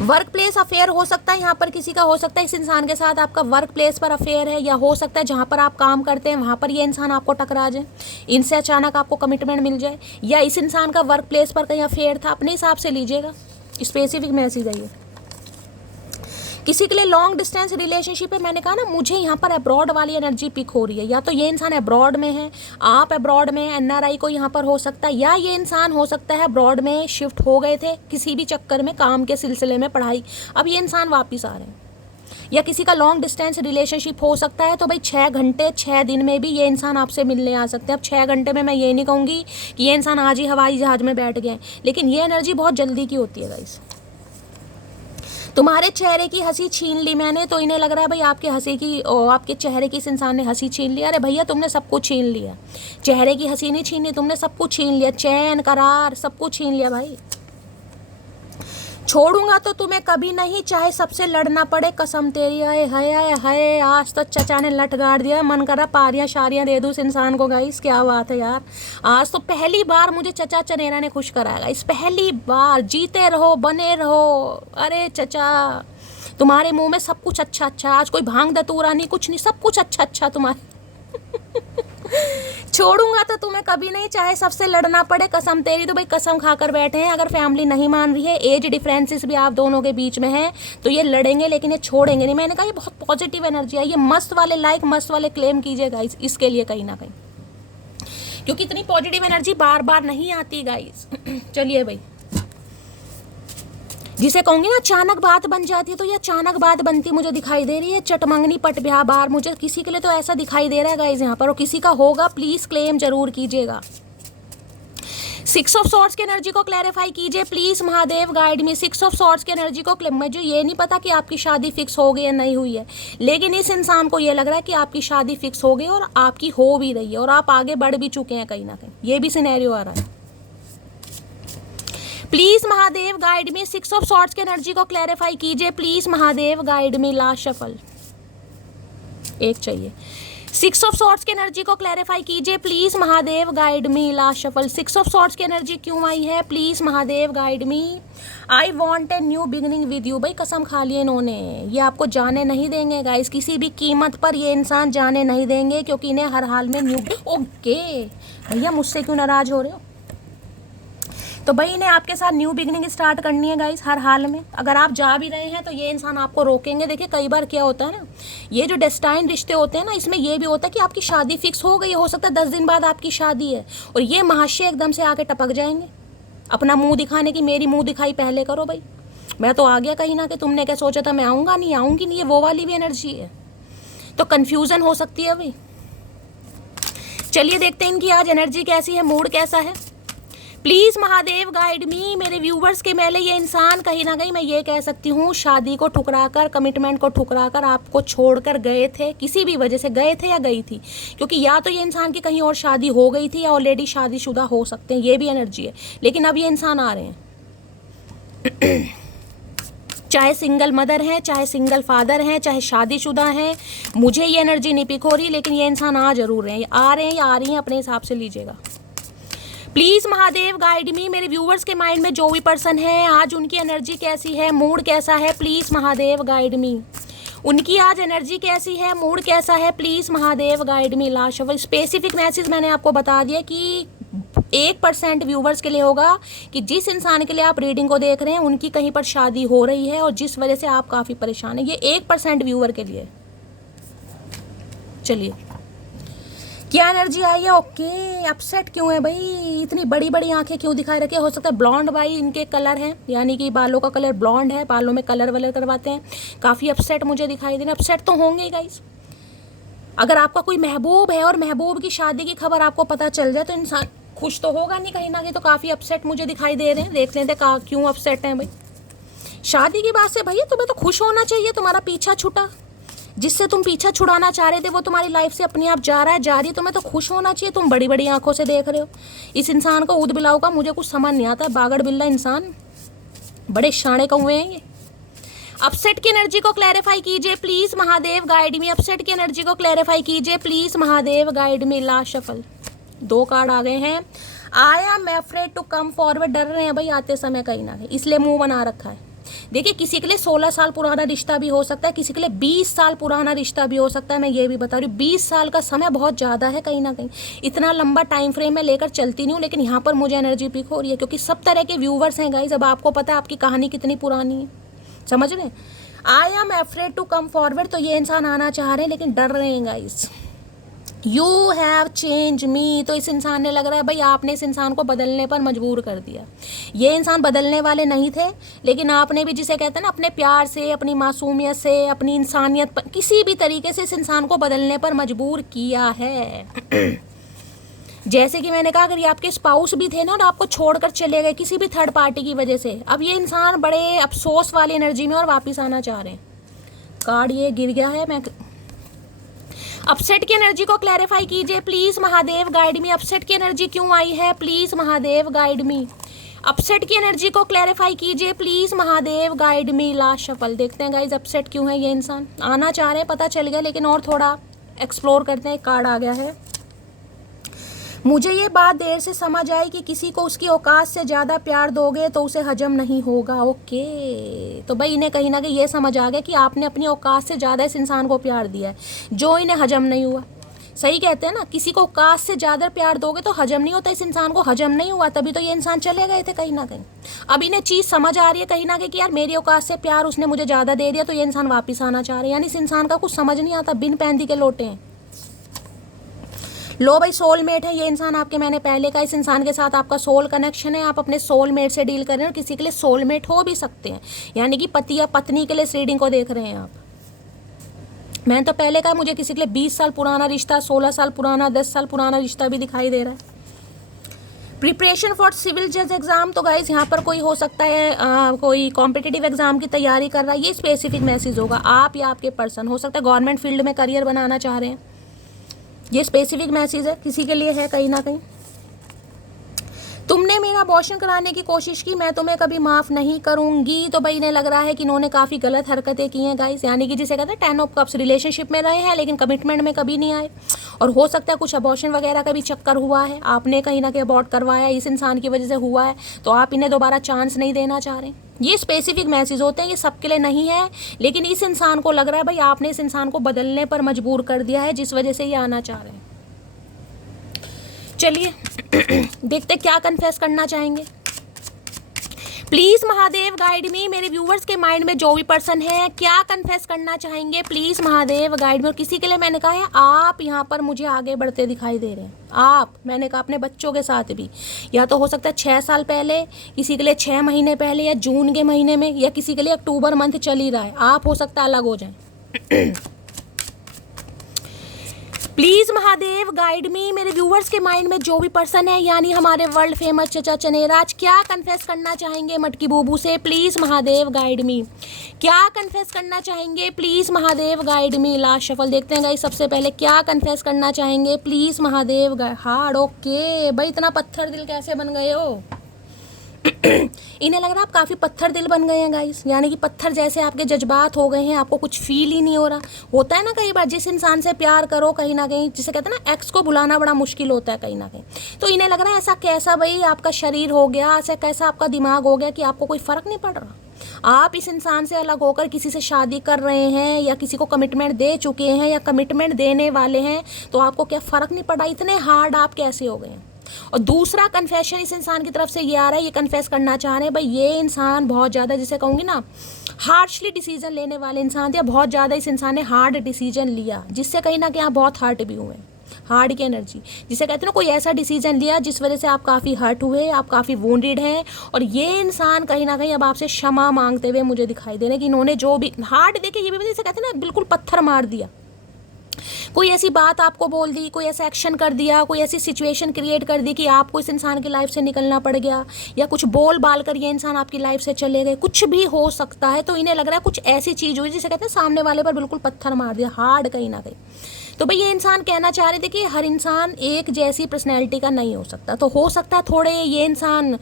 वर्क प्लेस अफेयर हो सकता है यहाँ पर किसी का, हो सकता है इस इंसान के साथ आपका वर्क प्लेस पर अफेयर है, या हो सकता है जहाँ पर आप काम करते हैं वहाँ पर ये इंसान आपको टकरा जाए, इनसे अचानक आपको कमिटमेंट मिल जाए, या इस इंसान का वर्क प्लेस पर कहीं अफेयर था, अपने हिसाब से लीजिएगा, स्पेसिफिक मैसेज है ये। किसी के लिए लॉन्ग डिस्टेंस रिलेशनशिप है, मैंने कहा ना मुझे यहाँ पर अब्रॉड वाली एनर्जी पिक हो रही है, या तो ये इंसान अब्रॉड में है, आप अब्रॉड में, एनआरआई को यहाँ पर हो सकता है, या ये इंसान हो सकता है अब्रॉड में शिफ्ट हो गए थे किसी भी चक्कर में, काम के सिलसिले में, पढ़ाई, अब ये इंसान वापस आ रहे हैं, या किसी का लॉन्ग डिस्टेंस रिलेशनशिप हो सकता है। तो भाई 6 घंटे 6 दिन में भी ये इंसान आपसे मिलने आ सकते हैं। अब 6 घंटे में मैं ये नहीं कहूँगी कि ये इंसान आज ही हवाई जहाज़ में बैठ गए, लेकिन ये एनर्जी बहुत जल्दी की होती है गाइस। तुम्हारे चेहरे की हंसी छीन ली मैंने, तो इन्हें लग रहा है भाई आपके हंसी की, आपके चेहरे की इस इंसान ने हंसी छीन लिया। अरे भैया तुमने सब कुछ छीन लिया, चेहरे की हंसी नहीं छीनी, तुमने सब कुछ छीन लिया, चैन करार सब कुछ छीन लिया भाई। छोड़ूंगा तो तुम्हें कभी नहीं, चाहे सबसे लड़ना पड़े, कसम तेरी, आए हाय हाय हाय, आज तो चचा ने लट गाड़ दिया, मन करा पारियां शारियां दे दूं इस इंसान को गाइस, क्या बात है यार, आज तो पहली बार मुझे चचा चनेरा ने खुश कराया गाइस, पहली बार। जीते रहो बने रहो, अरे चचा तुम्हारे मुंह में सब कुछ अच्छा अच्छा, आज कोई भांग दतूरा नहीं, कुछ नहीं, सब कुछ अच्छा अच्छा तुम्हारे। छोड़ूंगा तो तुम्हें कभी नहीं, चाहे सबसे लड़ना पड़े, कसम तेरी, तो भाई कसम खाकर बैठे हैं। अगर फैमिली नहीं मान रही है, एज डिफरेंसेस भी आप दोनों के बीच में है, तो ये लड़ेंगे लेकिन ये छोड़ेंगे नहीं। मैंने कहा ये बहुत पॉजिटिव एनर्जी है, ये मस्त वाले लाइक मस्त वाले क्लेम कीजिए गाइस इसके लिए कहीं ना कहीं, क्योंकि इतनी पॉजिटिव एनर्जी बार बार नहीं आती गाइस। चलिए भाई, जिसे कहूँगी ना अचानक बात बन जाती है, तो ये अचानक बात बनती मुझे दिखाई दे रही है। चटमंगनी पट ब्याह बार, मुझे किसी के लिए तो ऐसा दिखाई दे रहा है गाइस यहाँ पर, और किसी का होगा प्लीज क्लेम जरूर कीजिएगा। 6 ऑफ सॉर्ड्स की एनर्जी को क्लैरिफाई कीजिए please, Mahadev guide me. 6 of swords की एनर्जी को मुझे ये नहीं पता कि आपकी शादी फिक्स हो गई या नहीं हुई है, लेकिन इस इंसान को ये लग रहा है कि आपकी शादी फिक्स हो गई और आपकी हो भी रही है, और आप आगे बढ़ भी चुके हैं कहीं ना कहीं, ये भी सिनेरियो आ रहा है। Please Mahadev guide me, 6 of swords की एनर्जी को क्लैरिफाई कीजिए please, Mahadev guide me. Last shuffle एक चाहिए। 6 ऑफ सॉर्ड्स की एनर्जी को क्लैरिफाई कीजिए please, Mahadev guide me. Last shuffle 6 of swords की एनर्जी क्यों आई है please, Mahadev guide me. I want a new beginning with you. भाई कसम खा ली इन्होंने, ये आपको जाने नहीं देंगे गाइस, किसी भी कीमत पर ये इंसान जाने नहीं देंगे, क्योंकि इन्हें हर हाल में न्यू। ओके भैया मुझसे क्यों नाराज हो रहे हो, तो भाई इन्हें आपके साथ न्यू बिगनिंग स्टार्ट करनी है गाइस हर हाल में। अगर आप जा भी रहे हैं तो ये इंसान आपको रोकेंगे। देखिए कई बार क्या होता है ना, ये जो डेस्टाइन रिश्ते होते हैं ना, इसमें ये भी होता है कि आपकी शादी फिक्स हो गई, हो सकता है 10 दिन बाद आपकी शादी है, और ये महाशय एकदम से आके टपक जाएंगे अपना मुंह दिखाने की, मेरी मुंह दिखाई पहले करो भाई, मैं तो आ गया कहीं ना, कि तुमने क्या सोचा था मैं आऊँगा नहीं, आऊँगी नहीं, ये वो वाली भी एनर्जी है, तो कन्फ्यूज़न हो सकती है भाई। चलिए देखते हैं इनकी आज एनर्जी कैसी है, मूड कैसा है। प्लीज महादेव गाइड मी। मेरे व्यूवर्स के मेले ये इंसान कहीं ना कहीं मैं ये कह सकती हूँ शादी को ठुकराकर, कमिटमेंट को ठुकराकर आपको छोड़कर गए थे, किसी भी वजह से गए थे या गई थी, क्योंकि या तो ये इंसान की कहीं और शादी हो गई थी या ऑलरेडी शादीशुदा हो सकते हैं, ये भी एनर्जी है। लेकिन अब ये इंसान आ रहे हैं चाहे सिंगल मदर हैं, चाहे सिंगल फादर हैं, चाहे शादीशुदा हैं, मुझे ये एनर्जी नहीं पिक हो रही, लेकिन ये इंसान आ जरूर रहे हैं। आ रहे हैं या आ रही हैं, अपने हिसाब से लीजिएगा। प्लीज महादेव गाइड मी। मेरे व्यूवर्स के माइंड में जो भी पर्सन है आज उनकी एनर्जी कैसी है, मूड कैसा है, प्लीज महादेव गाइड मी। उनकी आज एनर्जी कैसी है, मूड कैसा है, please Mahadev guide me. Last specific message मैंने आपको बता दिया कि 1% व्यूवर्स के लिए होगा कि जिस इंसान के लिए आप रीडिंग को देख रहे हैं उनकी कहीं पर शादी हो रही है और जिस वजह से आप काफ़ी परेशान हैं। ये 1% व्यूवर के लिए। चलिए क्या एनर्जी आई है? ओके, अपसेट क्यों है भाई? इतनी बड़ी बड़ी आंखें क्यों दिखाई रखे? हो सकता है ब्लॉन्ड भाई इनके कलर हैं, यानी कि बालों का कलर ब्लॉन्ड है, बालों में कलर वलर करवाते हैं। काफ़ी अपसेट मुझे दिखाई दे रहे हैं। अपसेट तो होंगे ही गाइस। अगर आपका कोई महबूब है और महबूब की शादी की खबर आपको पता चल जाए तो इंसान खुश तो होगा नहीं, कहीं ना कहीं तो काफ़ी अपसेट मुझे दिखाई दे रहे हैं। देख लेते क्यों अपसेट हैं भाई। शादी की बात से भैया तुम्हें तो खुश होना चाहिए। तुम्हारा पीछा छूटा, जिससे तुम पीछा छुड़ाना चाह रहे थे वो तुम्हारी लाइफ से अपने आप जा रहा है, जारी। तुम्हें तो खुश होना चाहिए। तुम बड़ी बड़ी आंखों से देख रहे हो इस इंसान को। ऊद बिलाव का मुझे कुछ समझ नहीं आता। बागड़ बिल्ला इंसान, बड़े शाणे कौवे हैं ये। अपसेट की एनर्जी को क्लैरिफाई कीजिए please Mahadev guide me. Upset की एनर्जी को क्लैरिफाई कीजिए please Mahadev guide me. Last shuffle 2 card आ गए हैं। I am afraid to come forward. डर रहे हैं भाई आते समय कहीं ना कहीं, इसलिए मुंह बना रखा है। देखिए किसी के लिए 16 साल पुराना रिश्ता भी हो सकता है, किसी के लिए 20 साल पुराना रिश्ता भी हो सकता है। मैं ये भी बता रही हूँ 20 साल का समय बहुत ज़्यादा है कहीं ना कहीं। इतना लंबा टाइम फ्रेम में लेकर चलती नहीं हूँ, लेकिन यहाँ पर मुझे एनर्जी पिक हो रही है क्योंकि सब तरह के व्यूवर्स हैं गाइज। अब आपको पता है आपकी कहानी कितनी पुरानी है, समझ रहे हैं। I am afraid to come forward, तो ये इंसान आना चाह रहे हैं लेकिन डर रहे हैं गाइज। यू हैव चेंज मी, तो इस इंसान ने लग रहा है भाई आपने इस इंसान को बदलने पर मजबूर कर दिया। ये इंसान बदलने वाले नहीं थे, लेकिन आपने भी जिसे कहते हैं ना अपने प्यार से, अपनी मासूमियत से, अपनी इंसानियत पर किसी भी तरीके से इस इंसान को बदलने पर मजबूर किया है। जैसे कि मैंने कहा अगर ये आपके स्पाउस भी थे ना और आपको छोड़कर चले गए किसी भी थर्ड पार्टी की वजह से, अब ये इंसान बड़े अफसोस वाली एनर्जी में और वापस आना चाह रहे हैं। कार्ड ये गिर गया है। मैं अपसेट की एनर्जी को क्लैरिफाई कीजिए please Mahadev guide me. Upset की एनर्जी क्यों आई है please Mahadev guide me. Upset की एनर्जी को क्लैरिफाई कीजिए please Mahadev guide me. Last shuffle देखते हैं गाइज अपसेट क्यों है। ये इंसान आना चाह रहे हैं पता चल गया, लेकिन और थोड़ा एक्सप्लोर करते हैं। कार्ड आ गया है। मुझे ये बात देर से समझ आई कि किसी को उसकी औकात से ज़्यादा प्यार दोगे तो उसे हजम नहीं होगा। ओके, तो भाई इन्हें कहीं ना कहीं ये समझ आ गया कि आपने अपनी औकात से ज़्यादा इस इंसान को प्यार दिया है, जो इन्हें हजम नहीं हुआ। सही कहते हैं ना, किसी को औकात से ज़्यादा प्यार दोगे तो हजम नहीं होता। इस इंसान को हजम नहीं हुआ, तभी तो ये इंसान चले गए थे कहीं ना कहीं। अब इन्हें चीज़ समझ आ रही है कहीं ना कहीं कि यार मेरी औकात से प्यार उसने मुझे ज़्यादा दे दिया, तो ये इंसान वापस आना चाह रहे हैं। यानी इस इंसान का कुछ समझ नहीं आता, बिन पैंदी के लोटे हैं। लो भाई सोलमेट है ये इंसान आपके। मैंने पहले कहा इस इंसान के साथ आपका सोल कनेक्शन है। आप अपने सोलमेट से डील कर रहे हैं और किसी के लिए सोलमेट हो भी सकते हैं, यानी कि पति या पत्नी के लिए इस रीडिंग को देख रहे हैं आप। मैंने तो पहले कहा मुझे किसी के लिए 20 साल पुराना रिश्ता, 16 साल पुराना, 10 साल पुराना रिश्ता भी दिखाई दे रहा है। प्रिपरेशन फॉर सिविल जज एग्जाम, तो गाइज यहाँ पर कोई हो सकता है कोई कॉम्पिटिटिव एग्जाम की तैयारी कर रहा है। ये स्पेसिफिक मैसेज होगा। आप या आपके पर्सन हो सकता है गवर्नमेंट फील्ड में करियर बनाना चाह रहे हैं। ये स्पेसिफिक मैसेज है, किसी के लिए है कहीं ना कहीं। तुमने मेरा अबॉर्शन कराने की कोशिश की, मैं तुम्हें कभी माफ़ नहीं करूंगी। तो भाई इन्हें लग रहा है कि इन्होंने काफ़ी गलत हरकतें की हैं गाइस, यानी कि जिसे कहते हैं 10 ऑफ कप्स। रिलेशनशिप में रहे हैं लेकिन कमिटमेंट में कभी नहीं आए, और हो सकता है कुछ अबॉर्शन वगैरह का भी चक्कर हुआ है। आपने कहीं ना कहीं अबॉर्ट करवाया, इस इंसान की वजह से हुआ है, तो आप इन्हें दोबारा चांस नहीं देना चाह रहे। ये स्पेसिफिक मैसेज होते हैं, ये सबके लिए नहीं है, लेकिन इस इंसान को लग रहा है भाई आपने इस इंसान को बदलने पर मजबूर कर दिया है, जिस वजह से ये आना चाह रहे हैं। चलिए देखते क्या कन्फेस करना चाहेंगे। प्लीज महादेव गाइड मी। मेरे व्यूवर्स के माइंड में जो भी पर्सन है क्या कन्फेस करना चाहेंगे प्लीज महादेव गाइड मी। और किसी के लिए मैंने कहा है आप यहाँ पर मुझे आगे बढ़ते दिखाई दे रहे हैं। आप, मैंने कहा अपने बच्चों के साथ भी, या तो हो सकता है 6 साल पहले, किसी के लिए 6 महीने पहले, या जून के महीने में, या किसी के लिए अक्टूबर मंथ चल ही रहा है। आप हो सकता है अलग हो जाए। प्लीज महादेव गाइड मी। मेरे व्यूअर्स के माइंड में जो भी पर्सन है, यानी हमारे वर्ल्ड फेमस चचा चनेरा, आज क्या कन्फेस करना चाहेंगे मटकी बूबू से, प्लीज महादेव गाइड मी। क्या कन्फेस करना चाहेंगे, please Mahadev guide me. Last shuffle देखते हैं गाइस। सबसे पहले क्या कन्फेस करना चाहेंगे, प्लीज महादेव हार्ड। ओके भाई, इतना पत्थर दिल कैसे बन गए हो? इन्हें लग रहा है आप काफ़ी पत्थर दिल बन गए हैं गाइस, यानी कि पत्थर जैसे आपके जज्बात हो गए हैं, आपको कुछ फील ही नहीं हो रहा। होता है ना कई बार, जिस इंसान से प्यार करो कहीं ना कहीं, जिसे कहते हैं ना एक्स को भुलाना बड़ा मुश्किल होता है कहीं ना कहीं। तो इन्हें लग रहा है ऐसा कैसा भाई आपका शरीर हो गया, ऐसा कैसा आपका दिमाग हो गया कि आपको कोई फ़र्क नहीं पड़ रहा। आप इस इंसान से अलग होकर किसी से शादी कर रहे हैं या किसी को कमिटमेंट दे चुके हैं या कमिटमेंट देने वाले हैं, तो आपको क्या फ़र्क नहीं पड़ा? इतने हार्ड आप कैसे हो गए हैं? और दूसरा कन्फेशन इस इंसान की तरफ से ये आ रहा है, ये कन्फेस करना चाह रहे हैं भाई ये इंसान बहुत ज़्यादा, जिसे कहूँगी ना, हार्शली डिसीजन लेने वाले इंसान थे। बहुत ज़्यादा इस इंसान ने हार्ड डिसीजन लिया, जिससे कहीं ना कहीं आप बहुत हर्ट भी हुए। हार्ड की एनर्जी, जिसे कहते हैं ना, कोई ऐसा डिसीजन लिया जिस वजह से आप काफ़ी हर्ट हुए, आप काफ़ी वोंडेड हैं। और ये इंसान कहीं ना कहीं अब आपसे क्षमा मांगते हुए मुझे दिखाई दे रहे हैं कि इन्होंने जो भी हार्ड देखे, ये भी जिसे कहते हैं ना, बिल्कुल पत्थर मार दिया। कोई ऐसी बात आपको बोल दी, कोई ऐसा एक्शन कर दिया, कोई ऐसी सिचुएशन क्रिएट कर दी कि आपको इस इंसान की लाइफ से निकलना पड़ गया, या कुछ बोल बाल कर ये इंसान आपकी लाइफ से चले गए, कुछ भी हो सकता है। तो इन्हें लग रहा है कुछ ऐसी चीज़ हुई जिसे कहते हैं सामने वाले पर बिल्कुल पत्थर मार दिया, हार्ड कहीं ना कहीं। तो भाई ये इंसान कहना चाह रहे थे कि हर इंसान एक जैसी पर्सनैलिटी का नहीं हो सकता। तो हो सकता है थोड़े ये इंसान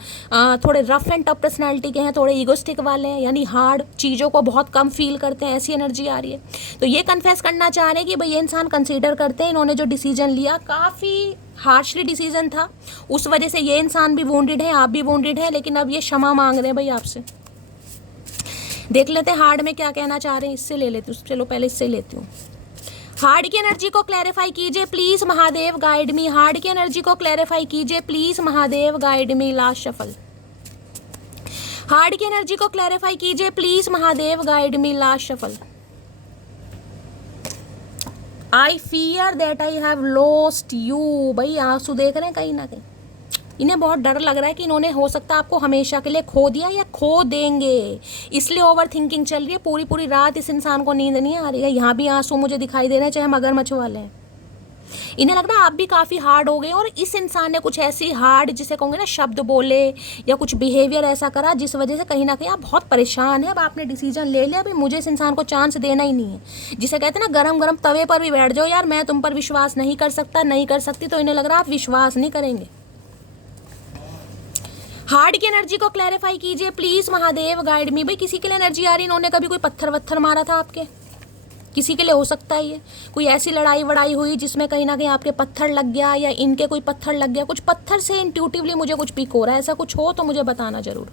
थोड़े रफ एंड टफ पर्सनैलिटी के हैं, थोड़े ईगोस्टिक वाले हैं, यानी हार्ड चीज़ों को बहुत कम फील करते हैं, ऐसी एनर्जी आ रही है। तो ये कन्फेस करना चाह रहे हैं कि भाई ये इंसान कंसीडर करते हैं इन्होंने जो डिसीजन लिया काफ़ी हार्शली डिसीजन था, उस वजह से ये इंसान भी वोंडेड है, आप भी वोंडेड है, लेकिन अब ये क्षमा मांग रहे हैं भाई आपसे। देख लेते हैं हार्ड में क्या कहना चाह रहे हैं, इससे ले लेती हूँ। चलो पहले इससे लेती हूँ। हार्ड की एनर्जी को क्लैरिफाई कीजिए please Mahadev guide me. Hard की एनर्जी को क्लैरिफाई कीजिए please Mahadev guide me. Last shuffle. Hard की एनर्जी को क्लैरिफाई कीजिए please Mahadev guide me. Last shuffle. I fear that I have lost you. भाई आंसू देख रहे हैं कहीं ना कहीं, इन्हें बहुत डर लग रहा है कि इन्होंने हो सकता है आपको हमेशा के लिए खो दिया या खो देंगे, इसलिए ओवर थिंकिंग चल रही है। पूरी पूरी रात इस इंसान को नींद नहीं आ रही है। यहाँ भी आंसू मुझे दिखाई दे रहे हैं, चाहे मगरमच्छ वाले हैं। इन्हें लग रहा है आप भी काफ़ी हार्ड हो गए और इस इंसान ने कुछ ऐसी हार्ड, जिसे कहूँगे ना, शब्द बोले या कुछ बिहेवियर ऐसा करा जिस वजह से कहीं ना कहीं आप बहुत परेशान हैं। अब आपने डिसीजन ले लिया, अभी मुझे इस इंसान को चांस देना ही नहीं है। जिसे कहते हैं ना, गरम गरम तवे पर भी बैठ जाओ, यार मैं तुम पर विश्वास नहीं कर सकता, नहीं कर सकती। तो इन्हें लग रहा है आप विश्वास नहीं करेंगे। हार्ड की एनर्जी को क्लैरिफाई कीजिए प्लीज महादेव गाइड मी। भाई किसी के लिए एनर्जी आ रही, इन्होंने कभी कोई पत्थर वत्थर मारा था आपके, किसी के लिए हो सकता है ये कोई ऐसी लड़ाई वड़ाई हुई जिसमें कहीं ना कहीं आपके पत्थर लग गया या इनके कोई पत्थर लग गया। कुछ पत्थर से इंट्यूटिवली मुझे कुछ पिक हो रहा है, ऐसा कुछ हो तो मुझे बताना जरूर।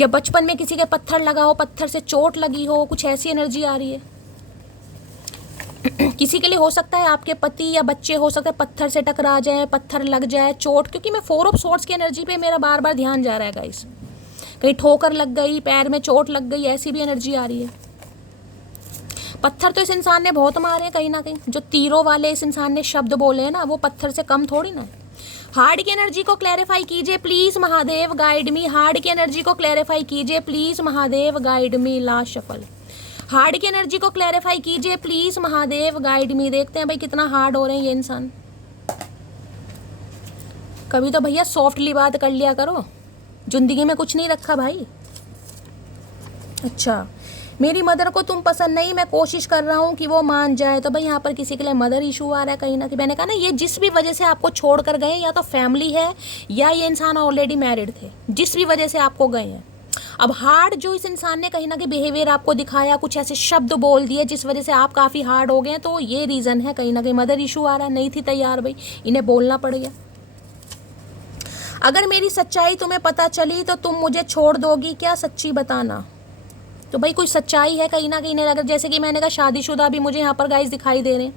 या बचपन में किसी के पत्थर लगा हो, पत्थर से चोट लगी हो, कुछ ऐसी एनर्जी आ रही है। किसी के लिए हो सकता है आपके पति या बच्चे हो सकता है पत्थर से टकरा जाए, पत्थर लग जाए, चोट, क्योंकि मैं 4 ऑफ सोर्ड्स की एनर्जी पे मेरा बार बार ध्यान जा रहा है गाइस। कहीं ठोकर लग गई, पैर में चोट लग गई, ऐसी भी एनर्जी आ रही है। पत्थर तो इस इंसान ने बहुत मारे हैं कहीं ना कहीं, जो तीरों वाले इस इंसान ने शब्द बोले हैं ना, वो पत्थर से कम थोड़ी ना है। हार्ड की एनर्जी को क्लैरिफाई कीजिए please Mahadev guide me. Hard की एनर्जी को क्लैरिफाई कीजिए please Mahadev guide me. Last shuffle. Hard की एनर्जी को क्लैरिफाई कीजिए प्लीज महादेव गाइड मी। देखते हैं भाई कितना हार्ड हो रहे हैं ये इंसान। कभी तो भैया सॉफ्टली बात कर लिया करो, जिंदगी में कुछ नहीं रखा भाई। अच्छा, मेरी मदर को तुम पसंद नहीं, मैं कोशिश कर रहा हूँ कि वो मान जाए। तो भाई यहाँ पर किसी के लिए मदर इशू आ रहा है कहीं ना कहीं। मैंने कहा ना, ये जिस भी वजह से आपको छोड़ कर गए, या तो फैमिली है या ये इंसान ऑलरेडी मैरिड थे, जिस भी वजह से आपको गए हैं। अब हार्ड जो इस इंसान ने कहीं ना कहीं बिहेवियर आपको दिखाया, कुछ ऐसे शब्द बोल दिए जिस वजह से आप काफ़ी हार्ड हो गए हैं, तो ये रीज़न है कहीं ना कहीं। मदर इशू आ रहा है, नहीं थी तैयार भाई, इन्हें बोलना पड़ गया। अगर मेरी सच्चाई तुम्हें पता चली तो तुम मुझे छोड़ दोगी क्या, सच्ची बताना। तो भाई कोई सच्चाई है कहीं ना कहीं। नहीं लगा, जैसे कि मैंने कहा शादीशुदा भी मुझे यहाँ पर गाइस दिखाई दे रहे हैं।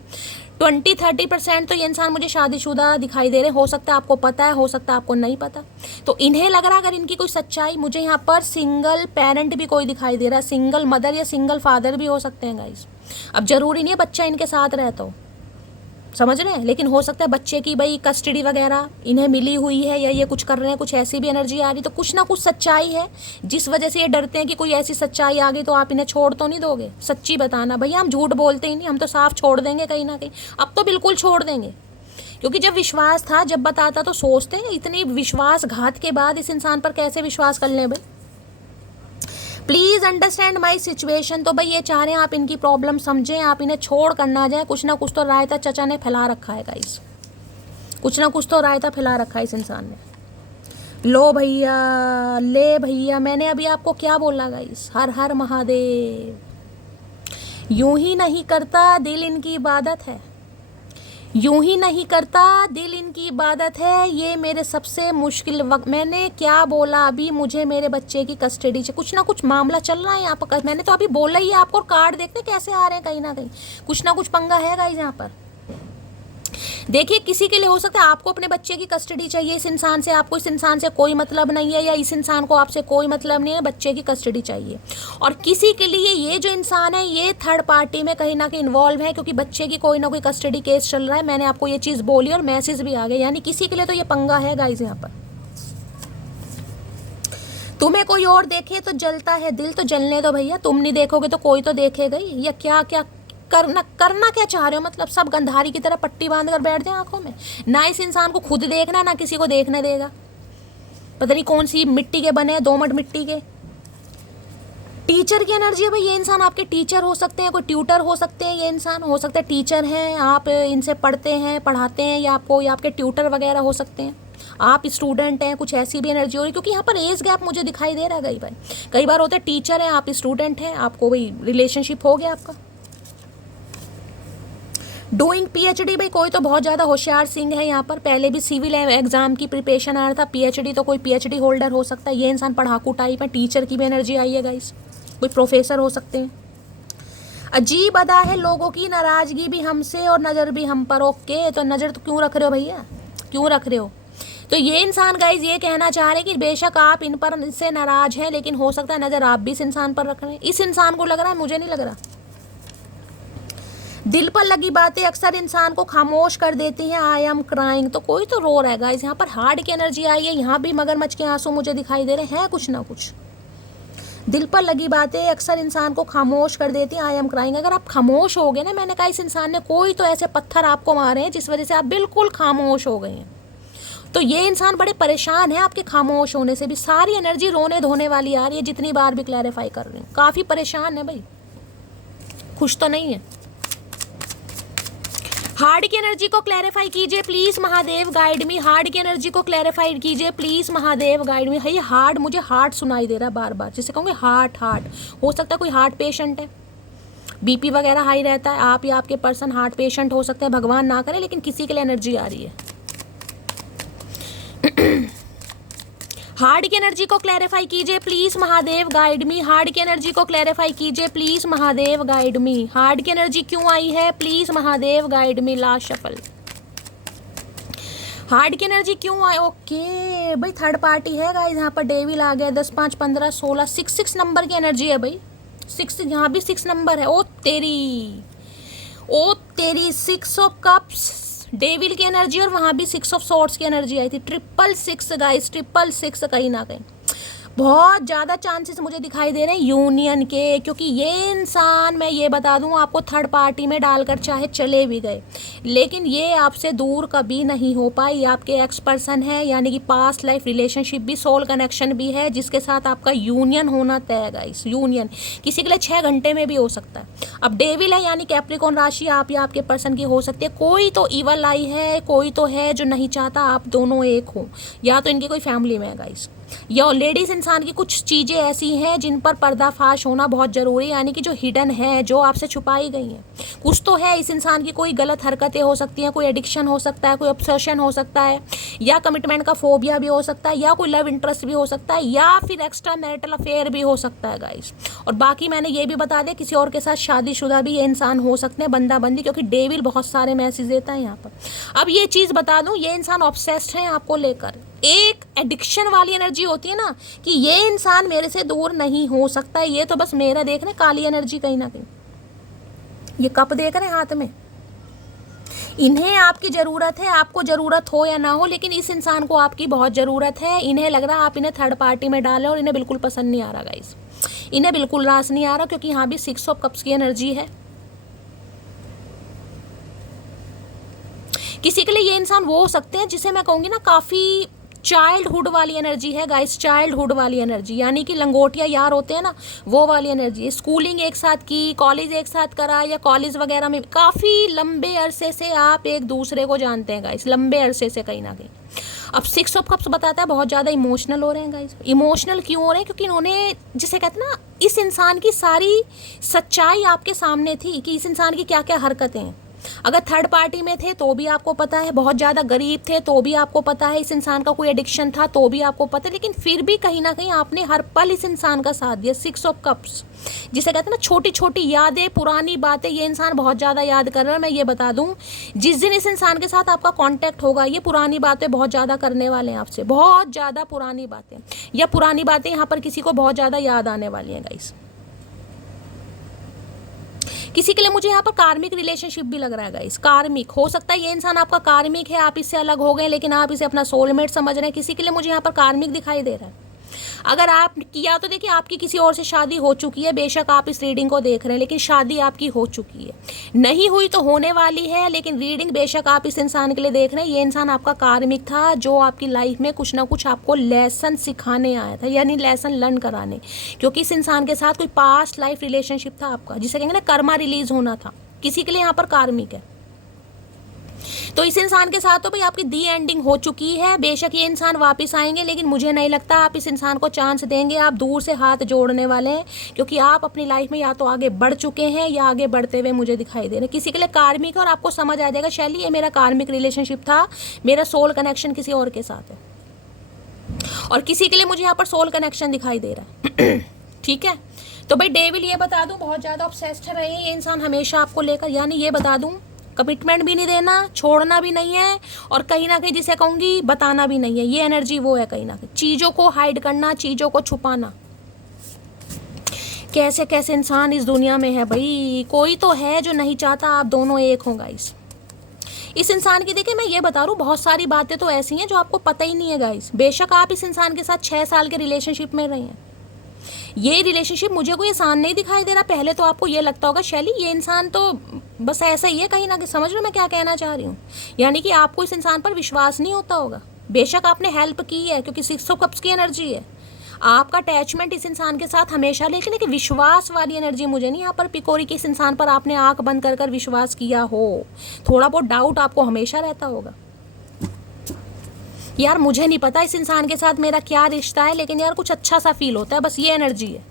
20-30% तो ये इंसान मुझे शादीशुदा दिखाई दे रहे हैं। हो सकता है आपको पता है, हो सकता है आपको नहीं पता। तो इन्हें लग रहा है अगर इनकी कोई सच्चाई, मुझे यहाँ पर सिंगल पेरेंट भी कोई दिखाई दे रहा है, सिंगल मदर या सिंगल फादर भी हो सकते हैं गाइस। अब जरूरी नहीं है बच्चा इनके साथ रहता हो, समझ रहे हैं। लेकिन हो सकता है बच्चे की भाई कस्टडी वगैरह इन्हें मिली हुई है या ये कुछ कर रहे हैं, कुछ ऐसी भी एनर्जी आ रही, तो कुछ ना कुछ सच्चाई है जिस वजह से ये डरते हैं कि कोई ऐसी सच्चाई आ गई तो आप इन्हें छोड़ तो नहीं दोगे। सच्ची बताना भैया, हम झूठ बोलते ही नहीं, हम तो साफ छोड़ देंगे कहीं ना कहीं। अब तो बिल्कुल छोड़ देंगे, क्योंकि जब विश्वास था, जब बताता तो सोचते हैं, इतनी विश्वासघात के बाद इस इंसान पर कैसे विश्वास कर लें भाई। Please understand my situation. तो भाई ये चाह रहे हैं आप इनकी प्रॉब्लम समझें, आप इन्हें छोड़ कर ना जाए। कुछ ना कुछ तो रायता चचा ने फैला रखा है गाइस, कुछ ना कुछ तो रायता फैला रखा है इस इंसान ने। लो भैया, ले भैया, मैंने अभी आपको क्या बोला गाइस, हर हर महादेव। यूं ही नहीं करता दिल इनकी इबादत है, यूं ही नहीं करता दिल इनकी इबादत है। ये मेरे सबसे मुश्किल वक्त, मैंने क्या बोला अभी, मुझे मेरे बच्चे की कस्टडी से कुछ ना कुछ मामला चल रहा है यहाँ पर। मैंने तो अभी बोला ही है आपको, कार्ड देखते कैसे आ रहे हैं, कहीं ना कहीं कुछ ना कुछ पंगा है गाइस यहाँ पर। देखिए, किसी के लिए हो सकता है आपको अपने बच्चे की कस्टडी चाहिए इस इंसान से, आपको इस इंसान से कोई मतलब नहीं है, या इस इंसान को आपसे कोई मतलब नहीं है, बच्चे की कस्टडी चाहिए। और किसी के लिए ये जो इंसान है ये थर्ड पार्टी में कहीं ना कहीं इन्वॉल्व है, क्योंकि बच्चे की कोई ना कोई कस्टडी केस चल रहा है। मैंने आपको ये चीज़ बोली और मैसेज भी आ गया, यानी किसी के लिए तो ये पंगा है गाइस यहाँ पर। तुम्हें कोई और देखे तो जलता है दिल, तो जलने दो भैया, तुम नहीं देखोगे तो कोई तो देखेगा ही। या क्या क्या करना क्या चाह रहे हो, मतलब सब गंधारी की तरह पट्टी बांध कर बैठ जाए आंखों में। ना इस इंसान को खुद देखना, ना किसी को देखने देगा। पता नहीं कौन सी मिट्टी के बने हैं, दोमट मिट्टी के। टीचर की एनर्जी है भाई, ये इंसान आपके टीचर हो सकते हैं, कोई ट्यूटर हो सकते हैं, ये इंसान हो सकता है टीचर हैं, आप इनसे पढ़ते हैं, पढ़ाते हैं, या आपको या आपके ट्यूटर वगैरह हो सकते हैं, आप स्टूडेंट हैं, कुछ ऐसी भी एनर्जी हो रही है। क्योंकि यहाँ पर एज गैप मुझे दिखाई दे रहा है भाई। कई बार होता है टीचर है, आप स्टूडेंट हैं, आपको भाई रिलेशनशिप हो गया आपका। डूइंग पीएचडी, भाई कोई तो बहुत ज़्यादा होशियार सिंह है यहाँ पर, पहले भी सिविल एग्जाम की प्रिपरेशन आ रहा था। पीएचडी तो कोई पीएचडी होल्डर हो सकता है। ये इंसान पढ़ाकू टाइप है, टीचर की भी एनर्जी आई है गाइस, कोई प्रोफेसर हो सकते हैं। अजीब अदा है लोगों की, नाराज़गी भी हमसे और नज़र भी हम पर। ओके, तो नज़र तो क्यों रख रहे हो भैया, क्यों रख रहे हो? तो ये इंसान गाइज ये कहना चाह रहे हैं कि बेशक आप इन पर इससे नाराज़ हैं, लेकिन हो सकता है नज़र आप भी इस इंसान पर रख रहे हैं। इस इंसान को लग रहा है, मुझे नहीं लग रहा। दिल पर लगी बातें अक्सर इंसान को खामोश कर देती हैं। आई एम क्राइंग, तो कोई तो रो रहा है गाइस। यहाँ पर हार्ट की एनर्जी आई है, यहाँ भी मगरमच्छ के आंसू मुझे दिखाई दे रहे हैं, कुछ ना कुछ। दिल पर लगी बातें अक्सर इंसान को खामोश कर देती हैं। आई एम क्राइंग, अगर आप खामोश हो गए ना, मैंने कहा इस इंसान ने कोई तो ऐसे पत्थर आपको मारे हैं जिस वजह से आप बिल्कुल खामोश हो गए हैं। तो ये इंसान बड़े परेशान है आपके खामोश होने से भी। सारी एनर्जी रोने धोने वाली आ रही है, जितनी बार भी क्लैरिफाई कर रही हूँ। काफ़ी परेशान है भाई, खुश तो नहीं है। हार्ट की एनर्जी को क्लैरिफाई कीजिए please Mahadev, guide me. Heart की एनर्जी को क्लैरिफाई कीजिए प्लीज महादेव, गाइड मी। है हार्ट, मुझे हार्ट सुनाई दे रहा है बार बार, जिसे कहूँगे हार्ट। हो सकता है कोई हार्ट पेशेंट है, बीपी वगैरह हाई रहता है, आप या आपके पर्सन हार्ट पेशेंट हो सकते हैं, भगवान ना करे, लेकिन किसी के लिए एनर्जी आ रही है। हार्ट की एनर्जी को क्लैरिफाई कीजिए please Mahadev, guide me. Heart की एनर्जी को क्लैरिफाई कीजिए please Mahadev, guide me. Heart की एनर्जी क्यों आई है please Mahadev, guide me. Last shuffle, heart की एनर्जी क्यों आई? ओके भाई, थर्ड पार्टी है गाइस। यहाँ पर डेविल आ गया, 10 5 15 16 6 नंबर की एनर्जी है भाई। 6, यहाँ भी 6 नंबर है। ओ तेरी 6 ऑफ कप्स डेविल की एनर्जी, और वहाँ भी 6 ऑफ सॉर्ड्स की एनर्जी आई थी। 666 गाइस, 666 कहीं ना कहीं बहुत ज़्यादा चांसेस मुझे दिखाई दे रहे हैं यूनियन के, क्योंकि ये इंसान, मैं ये बता दूं आपको, थर्ड पार्टी में डालकर चाहे चले भी गए, लेकिन ये आपसे दूर कभी नहीं हो पाई। आपके एक्स पर्सन है, यानी कि पास्ट लाइफ रिलेशनशिप भी, सोल कनेक्शन भी है, जिसके साथ आपका यूनियन होना तय है गाइस। यूनियन किसी के लिए 6 घंटे में भी हो सकता है। अब डेविल है, यानी कैप्रिकॉर्न राशि आप या आपके पर्सन की हो सकती है। कोई तो ईवल आई है, कोई तो है जो नहीं चाहता आप दोनों एक हो, या तो इनकी कोई फैमिली में है गाइस, या लेडीज इंसान की कुछ चीज़ें ऐसी हैं जिन पर पर्दाफाश होना बहुत ज़रूरी है, यानी कि जो हिडन है, जो आपसे छुपाई गई हैं। कुछ तो है इस इंसान की, कोई गलत हरकतें हो सकती हैं, कोई एडिक्शन हो सकता है, कोई ऑब्सेशन हो सकता है, या कमिटमेंट का फोबिया भी हो सकता है, या कोई लव इंटरेस्ट भी हो सकता है, या फिर एक्स्ट्रा मैरिटल अफेयर भी हो सकता है गाइस। और बाकी मैंने ये भी बता दिया, किसी और के साथ शादीशुदा भी ये इंसान हो सकते हैं, बंदा बंदी, क्योंकि डेविल बहुत सारे मैसेज देता है यहाँ पर। अब ये चीज़ बता दूँ, ये इंसान ऑब्सेस्ड है आपको लेकर। एक एडिक्शन वाली एनर्जी होती है ना, कि ये इंसान मेरे से दूर नहीं हो सकता है। ये तो बस मेरा देख रहे, काली एनर्जी कहीं ना कहीं, ये कप देख रहे हैं हाथ में, इन्हें आपकी ज़रूरत है, आपको ज़रूरत हो या ना हो, लेकिन इस इंसान को आपकी बहुत ज़रूरत है। इन्हें लग रहा है आप इन्हें थर्ड पार्टी में डालें और इन्हें बिल्कुल पसंद नहीं आ रहा गाइस, इन्हें बिल्कुल रास नहीं आ रहा, क्योंकि यहाँ भी 6 ऑफ कप्स की एनर्जी है। किसी के लिए ये इंसान वो हो सकते हैं जिसे मैं कहूँगी ना काफ़ी चाइल्डहुड वाली एनर्जी है गाइस, चाइल्डहुड वाली एनर्जी, यानी कि लंगोटिया यार होते हैं ना, वो वाली एनर्जी। स्कूलिंग एक साथ की, कॉलेज एक साथ करा, या कॉलेज वगैरह में काफ़ी लंबे अरसे से आप एक दूसरे को जानते हैं गाइस, लंबे अरसे से कहीं ना कहीं। अब 6 ऑफ कप्स बताता है बहुत ज़्यादा इमोशनल हो रहे हैं गाइस। इमोशनल क्यों हो रहे हैं? क्योंकि इन्होंने, जिसे कहते हैं ना, इस इंसान की सारी सच्चाई आपके सामने थी कि इस इंसान की क्या क्या हरकतें हैं। अगर थर्ड पार्टी में थे तो भी आपको पता है, बहुत ज़्यादा गरीब थे तो भी आपको पता है, इस इंसान का कोई एडिक्शन था तो भी आपको पता है, लेकिन फिर भी कहीं ना कहीं आपने हर पल इस इंसान का साथ दिया। 6 ऑफ कप्स, जिसे कहते हैं ना छोटी छोटी यादें, पुरानी बातें, ये इंसान बहुत ज़्यादा याद कर रहा है। मैं ये बता दूं, जिस दिन इस इंसान के साथ आपका कांटेक्ट होगा, ये पुरानी बातें बहुत ज़्यादा करने वाले हैं आपसे, बहुत ज़्यादा पुरानी बातें, या पुरानी बातें यहाँ पर किसी को बहुत ज़्यादा याद आने वाली हैं गाइस। किसी के लिए मुझे यहाँ पर कार्मिक रिलेशनशिप भी लग रहा है गाइस, कार्मिक हो सकता है ये इंसान आपका कार्मिक है, आप इससे अलग हो गए लेकिन आप इसे अपना सोलमेट समझ रहे हैं। किसी के लिए मुझे यहाँ पर कार्मिक दिखाई दे रहा है। अगर आप किया तो देखिए आपकी किसी और से शादी हो चुकी है, बेशक आप इस रीडिंग को देख रहे हैं, लेकिन शादी आपकी हो चुकी है, नहीं हुई तो होने वाली है, लेकिन रीडिंग बेशक आप इस इंसान के लिए देख रहे हैं। ये इंसान आपका कार्मिक था जो आपकी लाइफ में कुछ ना कुछ आपको लेसन सिखाने आया था, यानी लेसन लर्न कराने, क्योंकि इस इंसान के साथ कोई पास्ट लाइफ रिलेशनशिप था आपका, जिसे कहेंगे ना कर्मा रिलीज होना था। किसी के लिए यहाँ पर कार्मिक है, तो इस इंसान के साथ तो भाई आपकी दी एंडिंग हो चुकी है। बेशक ये इंसान वापस आएंगे, लेकिन मुझे नहीं लगता आप इस इंसान को चांस देंगे। आप दूर से हाथ जोड़ने वाले हैं, क्योंकि आप अपनी लाइफ में या तो आगे बढ़ चुके हैं या आगे बढ़ते हुए मुझे दिखाई दे रहे हैं। किसी के लिए कार्मिक है और आपको समझ आ जाएगा शैली ये मेरा कार्मिक रिलेशनशिप था, मेरा सोल कनेक्शन किसी और के साथ है, और किसी के लिए मुझे यहाँ पर सोल कनेक्शन दिखाई दे रहा है। ठीक है, तो भाई डेविल ये बता दूं बहुत ज़्यादा ऑब्सेस्ड रहे ये इंसान हमेशा आपको लेकर, यानी ये बता दूं कमिटमेंट भी नहीं देना, छोड़ना भी नहीं है, और कहीं ना कहीं जिसे कहूँगी बताना भी नहीं है। ये एनर्जी वो है, कहीं ना कहीं चीज़ों को हाइड करना, चीज़ों को छुपाना। कैसे कैसे इंसान इस दुनिया में है भाई, कोई तो है जो नहीं चाहता आप दोनों एक हों गाइस। इस इंसान की देखिए मैं ये बता रहा हूँ बहुत सारी बातें तो ऐसी हैं जो आपको पता ही नहीं है गाइस। बेशक आप इस इंसान के साथ 6 साल के रिलेशनशिप में रहे हैं, ये रिलेशनशिप मुझे कोई आसान नहीं दिखाई दे रहा। पहले तो आपको ये लगता होगा शैली ये इंसान तो बस ऐसा ही है, कहीं ना कहीं समझ रहे हो मैं क्या कहना चाह रही हूँ, यानी कि आपको इस इंसान पर विश्वास नहीं होता होगा। बेशक आपने हेल्प की है, क्योंकि 6 ऑफ कप्स की एनर्जी है, आपका अटैचमेंट इस इंसान के साथ हमेशा, लेकिन एक विश्वास वाली एनर्जी मुझे नहीं यहाँ पर पिकोरी कि इस इंसान पर आपने आंख बंद कर विश्वास किया हो। थोड़ा बहुत डाउट आपको हमेशा रहता होगा, यार मुझे नहीं पता इस इंसान के साथ मेरा क्या रिश्ता है, लेकिन यार कुछ अच्छा सा फील होता है, बस ये एनर्जी है।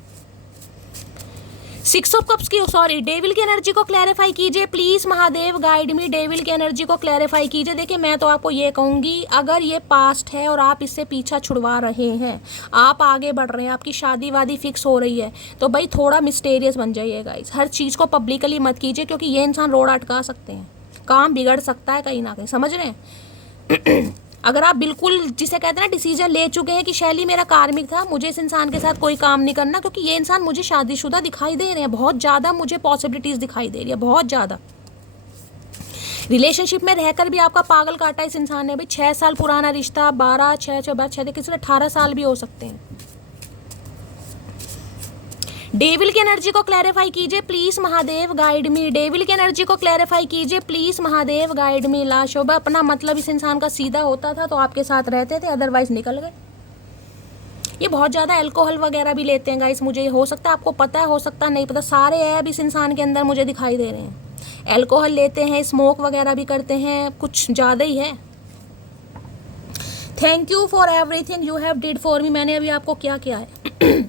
6 ऑफ कप्स की, सॉरी, डेविल की एनर्जी को क्लैरिफाई कीजिए please Mahadev, guide me, devil की एनर्जी को क्लैरिफाई कीजिए। देखिए मैं तो आपको ये कहूँगी, अगर ये पास्ट है और आप इससे पीछा छुड़वा रहे हैं, आप आगे बढ़ रहे हैं, आपकी शादी वादी फिक्स हो रही है, तो भाई थोड़ा मिस्टेरियस बन जाइए गाइस। हर चीज़ को पब्लिकली मत कीजिए, क्योंकि ये इंसान रोड अटका सकते हैं, काम बिगड़ सकता है कहीं ना कहीं, समझ रहे हैं। अगर आप बिल्कुल जिसे कहते हैं ना डिसीजन ले चुके हैं कि शैली मेरा कार्मिक था, मुझे इस इंसान के साथ कोई काम नहीं करना, क्योंकि ये इंसान मुझे शादीशुदा दिखाई दे रहे हैं, बहुत ज़्यादा मुझे पॉसिबिलिटीज़ दिखाई दे रही है, बहुत ज़्यादा। रिलेशनशिप में रहकर भी आपका पागल काटा इस इंसान ने भाई। 6 साल पुराना रिश्ता, 12 6 6 किसी 18 साल भी हो सकते हैं। डेविल की एनर्जी को क्लैरिफाई कीजिए please Mahadev, guide me, devil की एनर्जी को क्लैरिफाई कीजिए प्लीज महादेव, गाइड मी। लाशोभा अपना मतलब इस इंसान का सीधा होता था तो आपके साथ रहते थे, अदरवाइज निकल गए। ये बहुत ज़्यादा अल्कोहल वगैरह भी लेते हैं गाइस, मुझे हो सकता है आपको पता है, हो सकता है नहीं पता, सारे ऐब इस इंसान के अंदर मुझे दिखाई दे रहे हैं। अल्कोहल लेते हैं, स्मोक वगैरह भी करते हैं, कुछ ज़्यादा ही है। Thank you for everything you have did for me. मैंने अभी आपको क्या किया है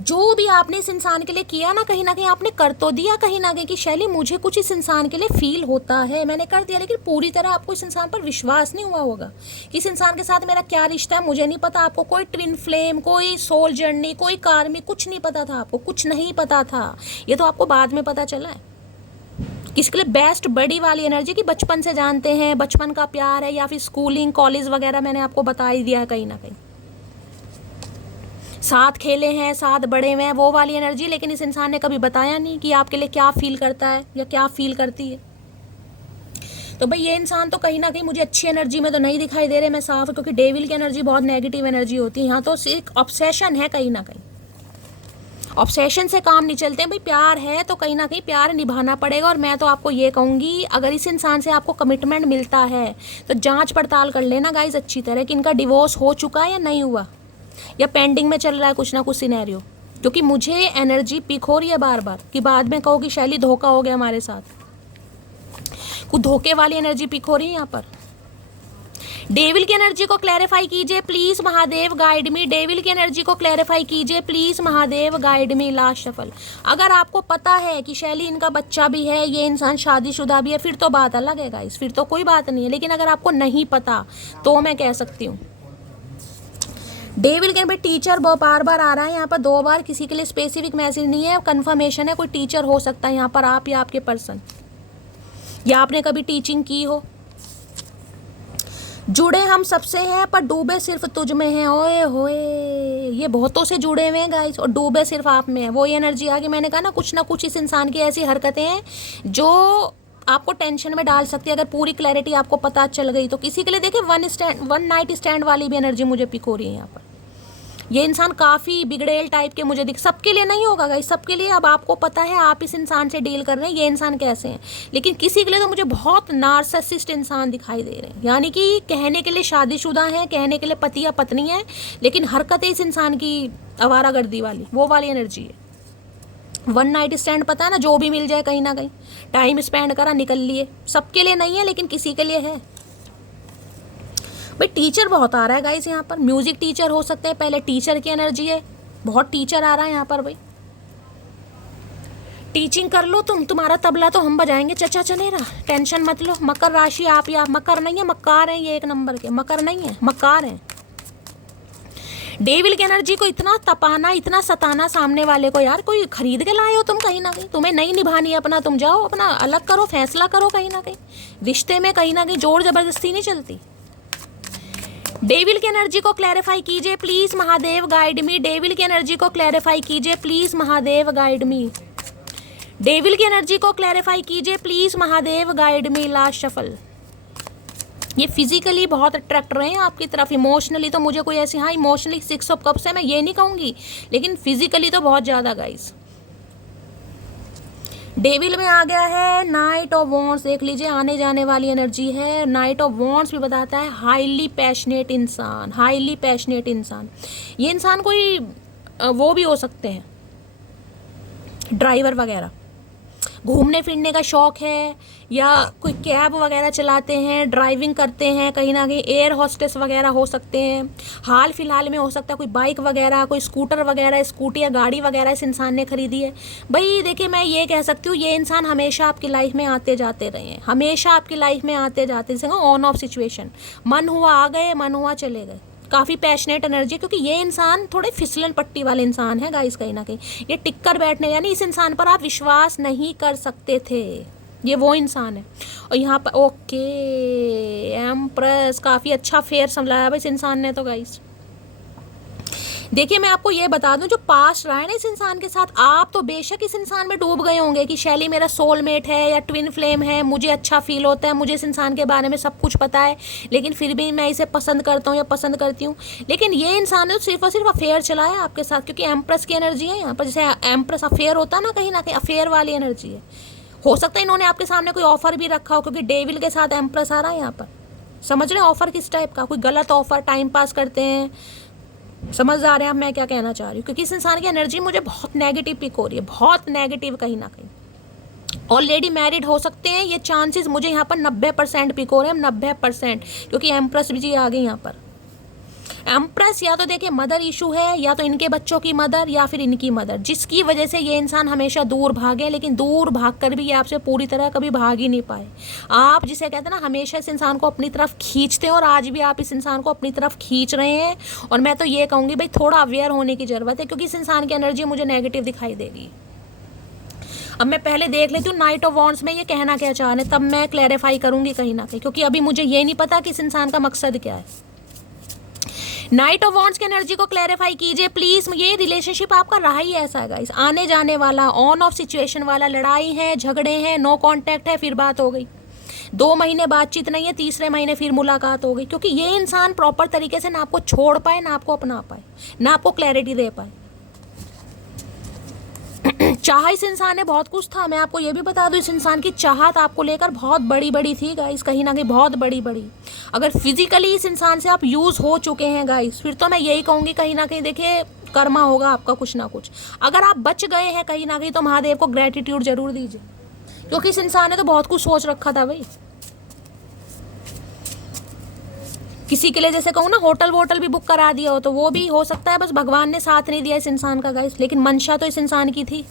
जो भी आपने इस इंसान के लिए किया ना कहीं आपने कर तो दिया कहीं ना कहीं कि शैली मुझे कुछ इस इंसान के लिए फील होता है, मैंने कर दिया, लेकिन पूरी तरह आपको इस इंसान पर विश्वास नहीं हुआ होगा कि इस इंसान के साथ मेरा क्या रिश्ता है, मुझे नहीं पता। आपको कोई ट्विन फ्लेम, कोई सोल जर्नी, कोई कार्मिक, कुछ नहीं पता था, आपको कुछ नहीं पता था, ये तो आपको बाद में पता चला है। किसके लिए बेस्ट बड़ी वाली एनर्जी की बचपन से जानते हैं, बचपन का प्यार है, या फिर स्कूलिंग कॉलेज वगैरह मैंने आपको बता ही दिया है, कहीं ना कहीं साथ खेले हैं, साथ बड़े हुए हैं, वो वाली एनर्जी। लेकिन इस इंसान ने कभी बताया नहीं कि आपके लिए क्या फील करता है या क्या फील करती है। तो भाई ये इंसान तो कहीं ना कहीं मुझे अच्छी एनर्जी में तो नहीं दिखाई दे रहे, मैं साफ, क्योंकि डेविल की एनर्जी बहुत नेगेटिव एनर्जी होती है। यहाँ तो सिर्फ ऑब्सेशन है, कहीं ना कहीं ऑब्सेशन से काम नहीं चलते हैं भाई। प्यार है तो कहीं ना कहीं प्यार निभाना पड़ेगा। और मैं तो आपको ये कहूँगी, अगर इस इंसान से आपको कमिटमेंट मिलता है तो जांच पड़ताल कर लेना गाइज अच्छी तरह कि इनका डिवोर्स हो चुका है या नहीं हुआ, या पेंडिंग में चल रहा है कुछ ना कुछ सिनेरियो। क्योंकि मुझे एनर्जी पिक हो रही है बार बार कि बाद में कहो कि शैली धोखा हो गया हमारे साथ, कुछ धोखे वाली एनर्जी पिक हो रही है यहाँ पर। डेविल की एनर्जी को क्लैरिफाई कीजिए please Mahadev, guide me. Devil की एनर्जी को क्लैरिफाई कीजिए please Mahadev, guide me. Last shuffle. अगर आपको पता है कि शैली इनका बच्चा भी है, ये इंसान शादीशुदा भी है, फिर तो बात अलग है गाइस, फिर तो कोई बात नहीं है। लेकिन अगर आपको नहीं पता तो मैं कह सकती हूँ डेविल के भाई टीचर बार बार आ रहा है यहाँ पर 2 बार, किसी के लिए स्पेसिफिक मैसेज नहीं है, कंफर्मेशन है कोई टीचर हो सकता है यहाँ पर, आप या आपके पर्सन, या आपने कभी टीचिंग की हो। जुड़े हम सबसे हैं पर डूबे सिर्फ तुझ में हैं। ओए होए, ये बहुतों से जुड़े हुए हैं गाइस और डूबे सिर्फ आप में है। वो एनर्जी आ गई, मैंने कहा ना कुछ ना कुछ इस इंसान की ऐसी हरकतें हैं जो आपको टेंशन में डाल सकती है। अगर पूरी क्लैरिटी आपको पता चल गई तो किसी के लिए देखिए वन नाइट स्टैंड वाली भी एनर्जी मुझे पिक हो रही है यहाँ पर। ये इंसान काफ़ी बिगड़ेल टाइप के मुझे दिख, सबके लिए नहीं होगा गाइस, सबके लिए अब आपको पता है आप इस इंसान से डील कर रहे हैं, ये इंसान कैसे हैं। लेकिन किसी के लिए तो मुझे बहुत नार्सिसिस्ट इंसान दिखाई दे रहे हैं, यानी कि कहने के लिए शादीशुदा है, कहने के लिए पति या पत्नी है, लेकिन हरकतें इस इंसान की आवारागर्दी वाली, वो वाली एनर्जी है। वन नाइट स्टैंड पता है ना, जो भी मिल जाए कहीं ना कहीं, टाइम स्पेंड करा निकल लिए। सबके लिए नहीं है लेकिन किसी के लिए है भाई। टीचर बहुत आ रहा है गाइस यहाँ पर, म्यूजिक टीचर हो सकते हैं, पहले टीचर की एनर्जी है, बहुत टीचर आ रहा है यहाँ पर भाई। टीचिंग कर लो तुम्हारा तबला तो हम बजाएंगे, चचा चलेगा, टेंशन मत लो। मकर राशि आप, या मकर नहीं है, मक्कार है, ये 1 नंबर के मकर नहीं है, मक्कार है। डेविल की एनर्जी को इतना तपाना, इतना सताना सामने वाले को, यार कोई खरीद के लाए हो तुम कहीं ना कहीं, तुम्हें नहीं निभानी है अपना, तुम जाओ अपना अलग करो, फैसला करो कहीं ना कहीं। रिश्ते में कहीं ना कहीं जोर जबरदस्ती नहीं चलती। डेविल की एनर्जी को क्लैरिफाई कीजिए please Mahadev, guide me. Devil की एनर्जी को क्लैरिफाई कीजिए please Mahadev, guide me. Devil की एनर्जी को क्लैरिफाई कीजिए please Mahadev, guide me. Last shuffle. ये फिजिकली बहुत अट्रैक्ट रहे हैं आपकी तरफ, इमोशनली तो मुझे कोई ऐसी, हाँ इमोशनली 6 ऑफ कप्स है, मैं ये नहीं कहूँगी, लेकिन फिजिकली तो बहुत ज़्यादा गाइस। डेविल में आ गया है नाइट ऑफ वॉन्ड्स, देख लीजिए आने जाने वाली एनर्जी है। नाइट ऑफ वॉन्ड्स भी बताता है हाईली पैशनेट इंसान, हाईली पैशनेट इंसान। ये इंसान कोई वो भी हो सकते हैं, ड्राइवर वगैरह, घूमने फिरने का शौक है, या कोई कैब वगैरह चलाते हैं, ड्राइविंग करते हैं, कहीं ना कहीं एयर हॉस्टेस वगैरह हो सकते हैं। हाल फिलहाल में हो सकता है कोई बाइक वगैरह, कोई स्कूटर वगैरह, स्कूटी या गाड़ी वगैरह इस इंसान ने खरीदी है। भाई देखिए मैं ये कह सकती हूँ ये इंसान हमेशा आपकी लाइफ में आते जाते रहे हैं, हमेशा आपकी लाइफ में आते जाते, जैसे ऑन ऑफ सिचुएशन, मन हुआ आ गए, मन हुआ चले गए। काफ़ी पैशनेट एनर्जी, क्योंकि ये इंसान थोड़े फिसलन पट्टी वाले इंसान है गाइस, कहीं ना कहीं ये टिक कर बैठने, यानी इस इंसान पर आप विश्वास नहीं कर सकते थे, ये वो इंसान है। और यहाँ पर ओके एम्प्रेस, काफ़ी अच्छा फेयर संभलाया भाई इस इंसान ने तो गाइस। देखिए मैं आपको ये बता दूं, जो पास्ट रहा है ना इस इंसान के साथ, आप तो बेशक इस इंसान में डूब गए होंगे कि शैली मेरा सोलमेट है या ट्विन फ्लेम है, मुझे अच्छा फील होता है, मुझे इस इंसान के बारे में सब कुछ पता है, लेकिन फिर भी मैं इसे पसंद करता हूँ या पसंद करती हूँ। लेकिन ये इंसान ने सिर्फ और सिर्फ अफेयर चलाया आपके साथ, क्योंकि एम्प्रेस की एनर्जी है यहाँ पर, जैसे एम्प्रेस अफेयर होता है ना कहीं अफेयर वाली एनर्जी है। हो सकता है इन्होंने आपके सामने कोई ऑफर भी रखा हो, क्योंकि डेविल के साथ एम्प्रेस आ रहा है यहाँ पर। समझ रहे हैं ऑफर किस टाइप का, कोई गलत ऑफर, टाइम पास करते हैं, समझ आ रहे हैं आप मैं क्या कहना चाह रही हूँ। क्योंकि इस इंसान की एनर्जी मुझे बहुत नेगेटिव पिक हो रही है, बहुत नेगेटिव, कहीं ना कहीं ऑलरेडी मैरिड हो सकते हैं, ये चांसेस मुझे यहाँ पर 90% पिक हो रहे हैं, 90%, क्योंकि एम्प्रेस भी जी आ गई यहाँ पर। एम्प्रेस या तो देखिए मदर इशू है, या तो इनके बच्चों की मदर, या फिर इनकी मदर, जिसकी वजह से ये इंसान हमेशा दूर भागे, लेकिन दूर भागकर भी ये आपसे पूरी तरह कभी भाग ही नहीं पाए। आप जिसे कहते हैं ना, हमेशा इस इंसान को अपनी तरफ खींचते हैं, और आज भी आप इस इंसान को अपनी तरफ खींच रहे हैं। और मैं तो ये कहूँगी भाई थोड़ा अवेयर होने की ज़रूरत है, क्योंकि इस इंसान की एनर्जी मुझे नेगेटिव दिखाई देगी। अब मैं पहले देख लेती हूँ नाइट ऑफ वॉन्ड्स में ये कहना क्या चाह रहे हैं, तब मैं क्लैरिफाई करूँगी कहीं ना कहीं, क्योंकि अभी मुझे ये नहीं पता कि इस इंसान का मकसद क्या है। नाइट ऑफ वॉन्ड्स की एनर्जी को क्लैरिफाई कीजिए प्लीज। ये रिलेशनशिप आपका रहा ही ऐसा है गाइस, आने जाने वाला, ऑन ऑफ सिचुएशन वाला, लड़ाई है, झगड़े हैं, नो कांटेक्ट है, फिर बात हो गई, 2 महीने बातचीत नहीं है, तीसरे महीने फिर मुलाकात हो गई, क्योंकि ये इंसान प्रॉपर तरीके से ना आपको छोड़ पाए, ना आपको अपना पाए, ना आपको क्लैरिटी दे पाए। चाह इस इंसान ने बहुत कुछ था, मैं आपको ये भी बता दूं, इस इंसान की चाहत आपको लेकर बहुत बड़ी बड़ी थी गाइस, कहीं ना कहीं बहुत बड़ी बड़ी। अगर फिजिकली इस इंसान से आप यूज़ हो चुके हैं गाइस, फिर तो मैं यही कहूँगी कहीं ना कहीं देखिए कर्मा होगा आपका कुछ ना कुछ। अगर आप बच गए हैं कहीं ना कहीं तो महादेव को ग्रेटिट्यूड जरूर दीजिए, क्योंकि इस इंसान ने तो बहुत कुछ सोच रखा था भाई। किसी के लिए जैसे कहूँ ना होटल वोटल भी बुक करा दिया हो तो वो भी हो सकता है, बस भगवान ने साथ नहीं दिया इस इंसान का गाइस, लेकिन मंशा तो इस इंसान की थी।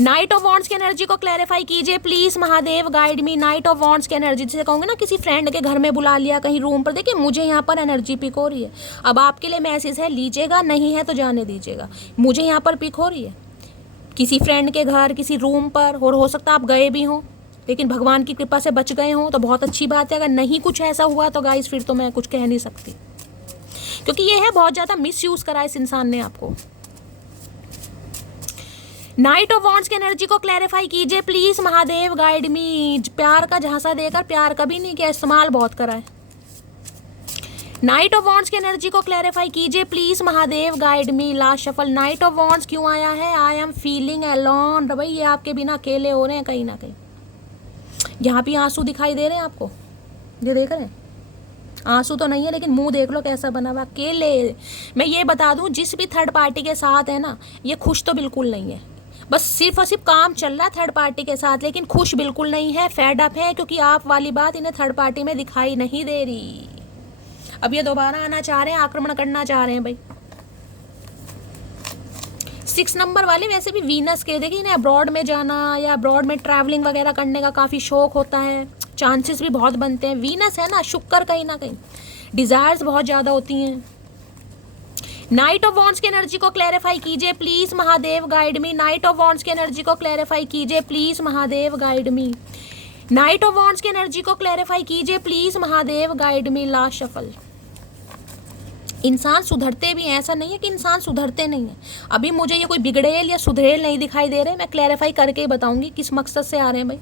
नाइट ऑफ वॉन्ड्स की एनर्जी को क्लैरिफाई कीजिए please Mahadev, guide me. Night of wands की एनर्जी, जैसे कहूँगे ना किसी फ्रेंड के घर में बुला लिया, कहीं रूम पर, देखिए मुझे यहाँ पर एनर्जी पिक हो रही है। अब आपके लिए मैसेज है, लीजिएगा, नहीं है तो जाने दीजिएगा। मुझे यहाँ पर पिक हो रही है किसी फ्रेंड के घर, किसी रूम पर, और हो सकता आप गए भी हों लेकिन भगवान की कृपा से बच गए हों तो बहुत अच्छी बात है। अगर नहीं कुछ ऐसा हुआ तो गाइस फिर तो मैं कुछ कह नहीं सकती, क्योंकि ये है बहुत ज़्यादा मिस यूज़ करा इस इंसान ने आपको। नाइट ऑफ वॉन्ड्स की एनर्जी को क्लैरिफाई कीजिए प्लीज महादेव, गाइड मी। प्यार का झांसा देकर प्यार कभी नहीं किया, इस्तेमाल बहुत करा है। नाइट ऑफ वॉन्ड्स की एनर्जी को क्लैरिफाई कीजिए please Mahadev, guide me. Last shuffle night of wands क्यों आया है? I am feeling alone. भाई ये आपके बिना अकेले हो रहे हैं कहीं ना कहीं। यहाँ भी आंसू दिखाई दे रहे हैं आपको, ये देख रहे हैं, आंसू तो नहीं है लेकिन मुंह देख लो कैसा बना हुआ, अकेले। मैं ये बता दूं जिस भी थर्ड पार्टी के साथ है ना, ये खुश तो बिल्कुल नहीं है, बस सिर्फ और सिर्फ काम चल रहा है थर्ड पार्टी के साथ, लेकिन खुश बिल्कुल नहीं है, फेड अप है, क्योंकि आप वाली बात इन्हें थर्ड पार्टी में दिखाई नहीं दे रही। अब ये दोबारा आना चाह रहे हैं, आक्रमण करना चाह रहे हैं भाई। 6 नंबर वाले वैसे भी वीनस के, देखिए इन्हें अब्रॉड में जाना या अब्रॉड में ट्रैवलिंग वगैरह करने का काफ़ी शौक होता है, चांसेस भी बहुत बनते हैं। वीनस है ना, शुक्र, कहीं ना कहीं डिज़ायर्स बहुत ज़्यादा होती हैं। नाइट ऑफ वॉन्ड्स की एनर्जी को क्लैरिफाई कीजिए please Mahadev, guide me. Night of wands की एनर्जी को क्लैरिफाई कीजिए please Mahadev, guide me. Night of wands की एनर्जी को क्लैरिफाई कीजिए please Mahadev, guide me. Last shuffle. इंसान सुधरते भी हैं, ऐसा नहीं है कि इंसान सुधरते नहीं है। अभी मुझे ये कोई बिगड़ेल या सुधरेल नहीं दिखाई दे रहे, मैं क्लैरिफाई करके ही बताऊंगी किस मकसद से आ रहे हैं भाई।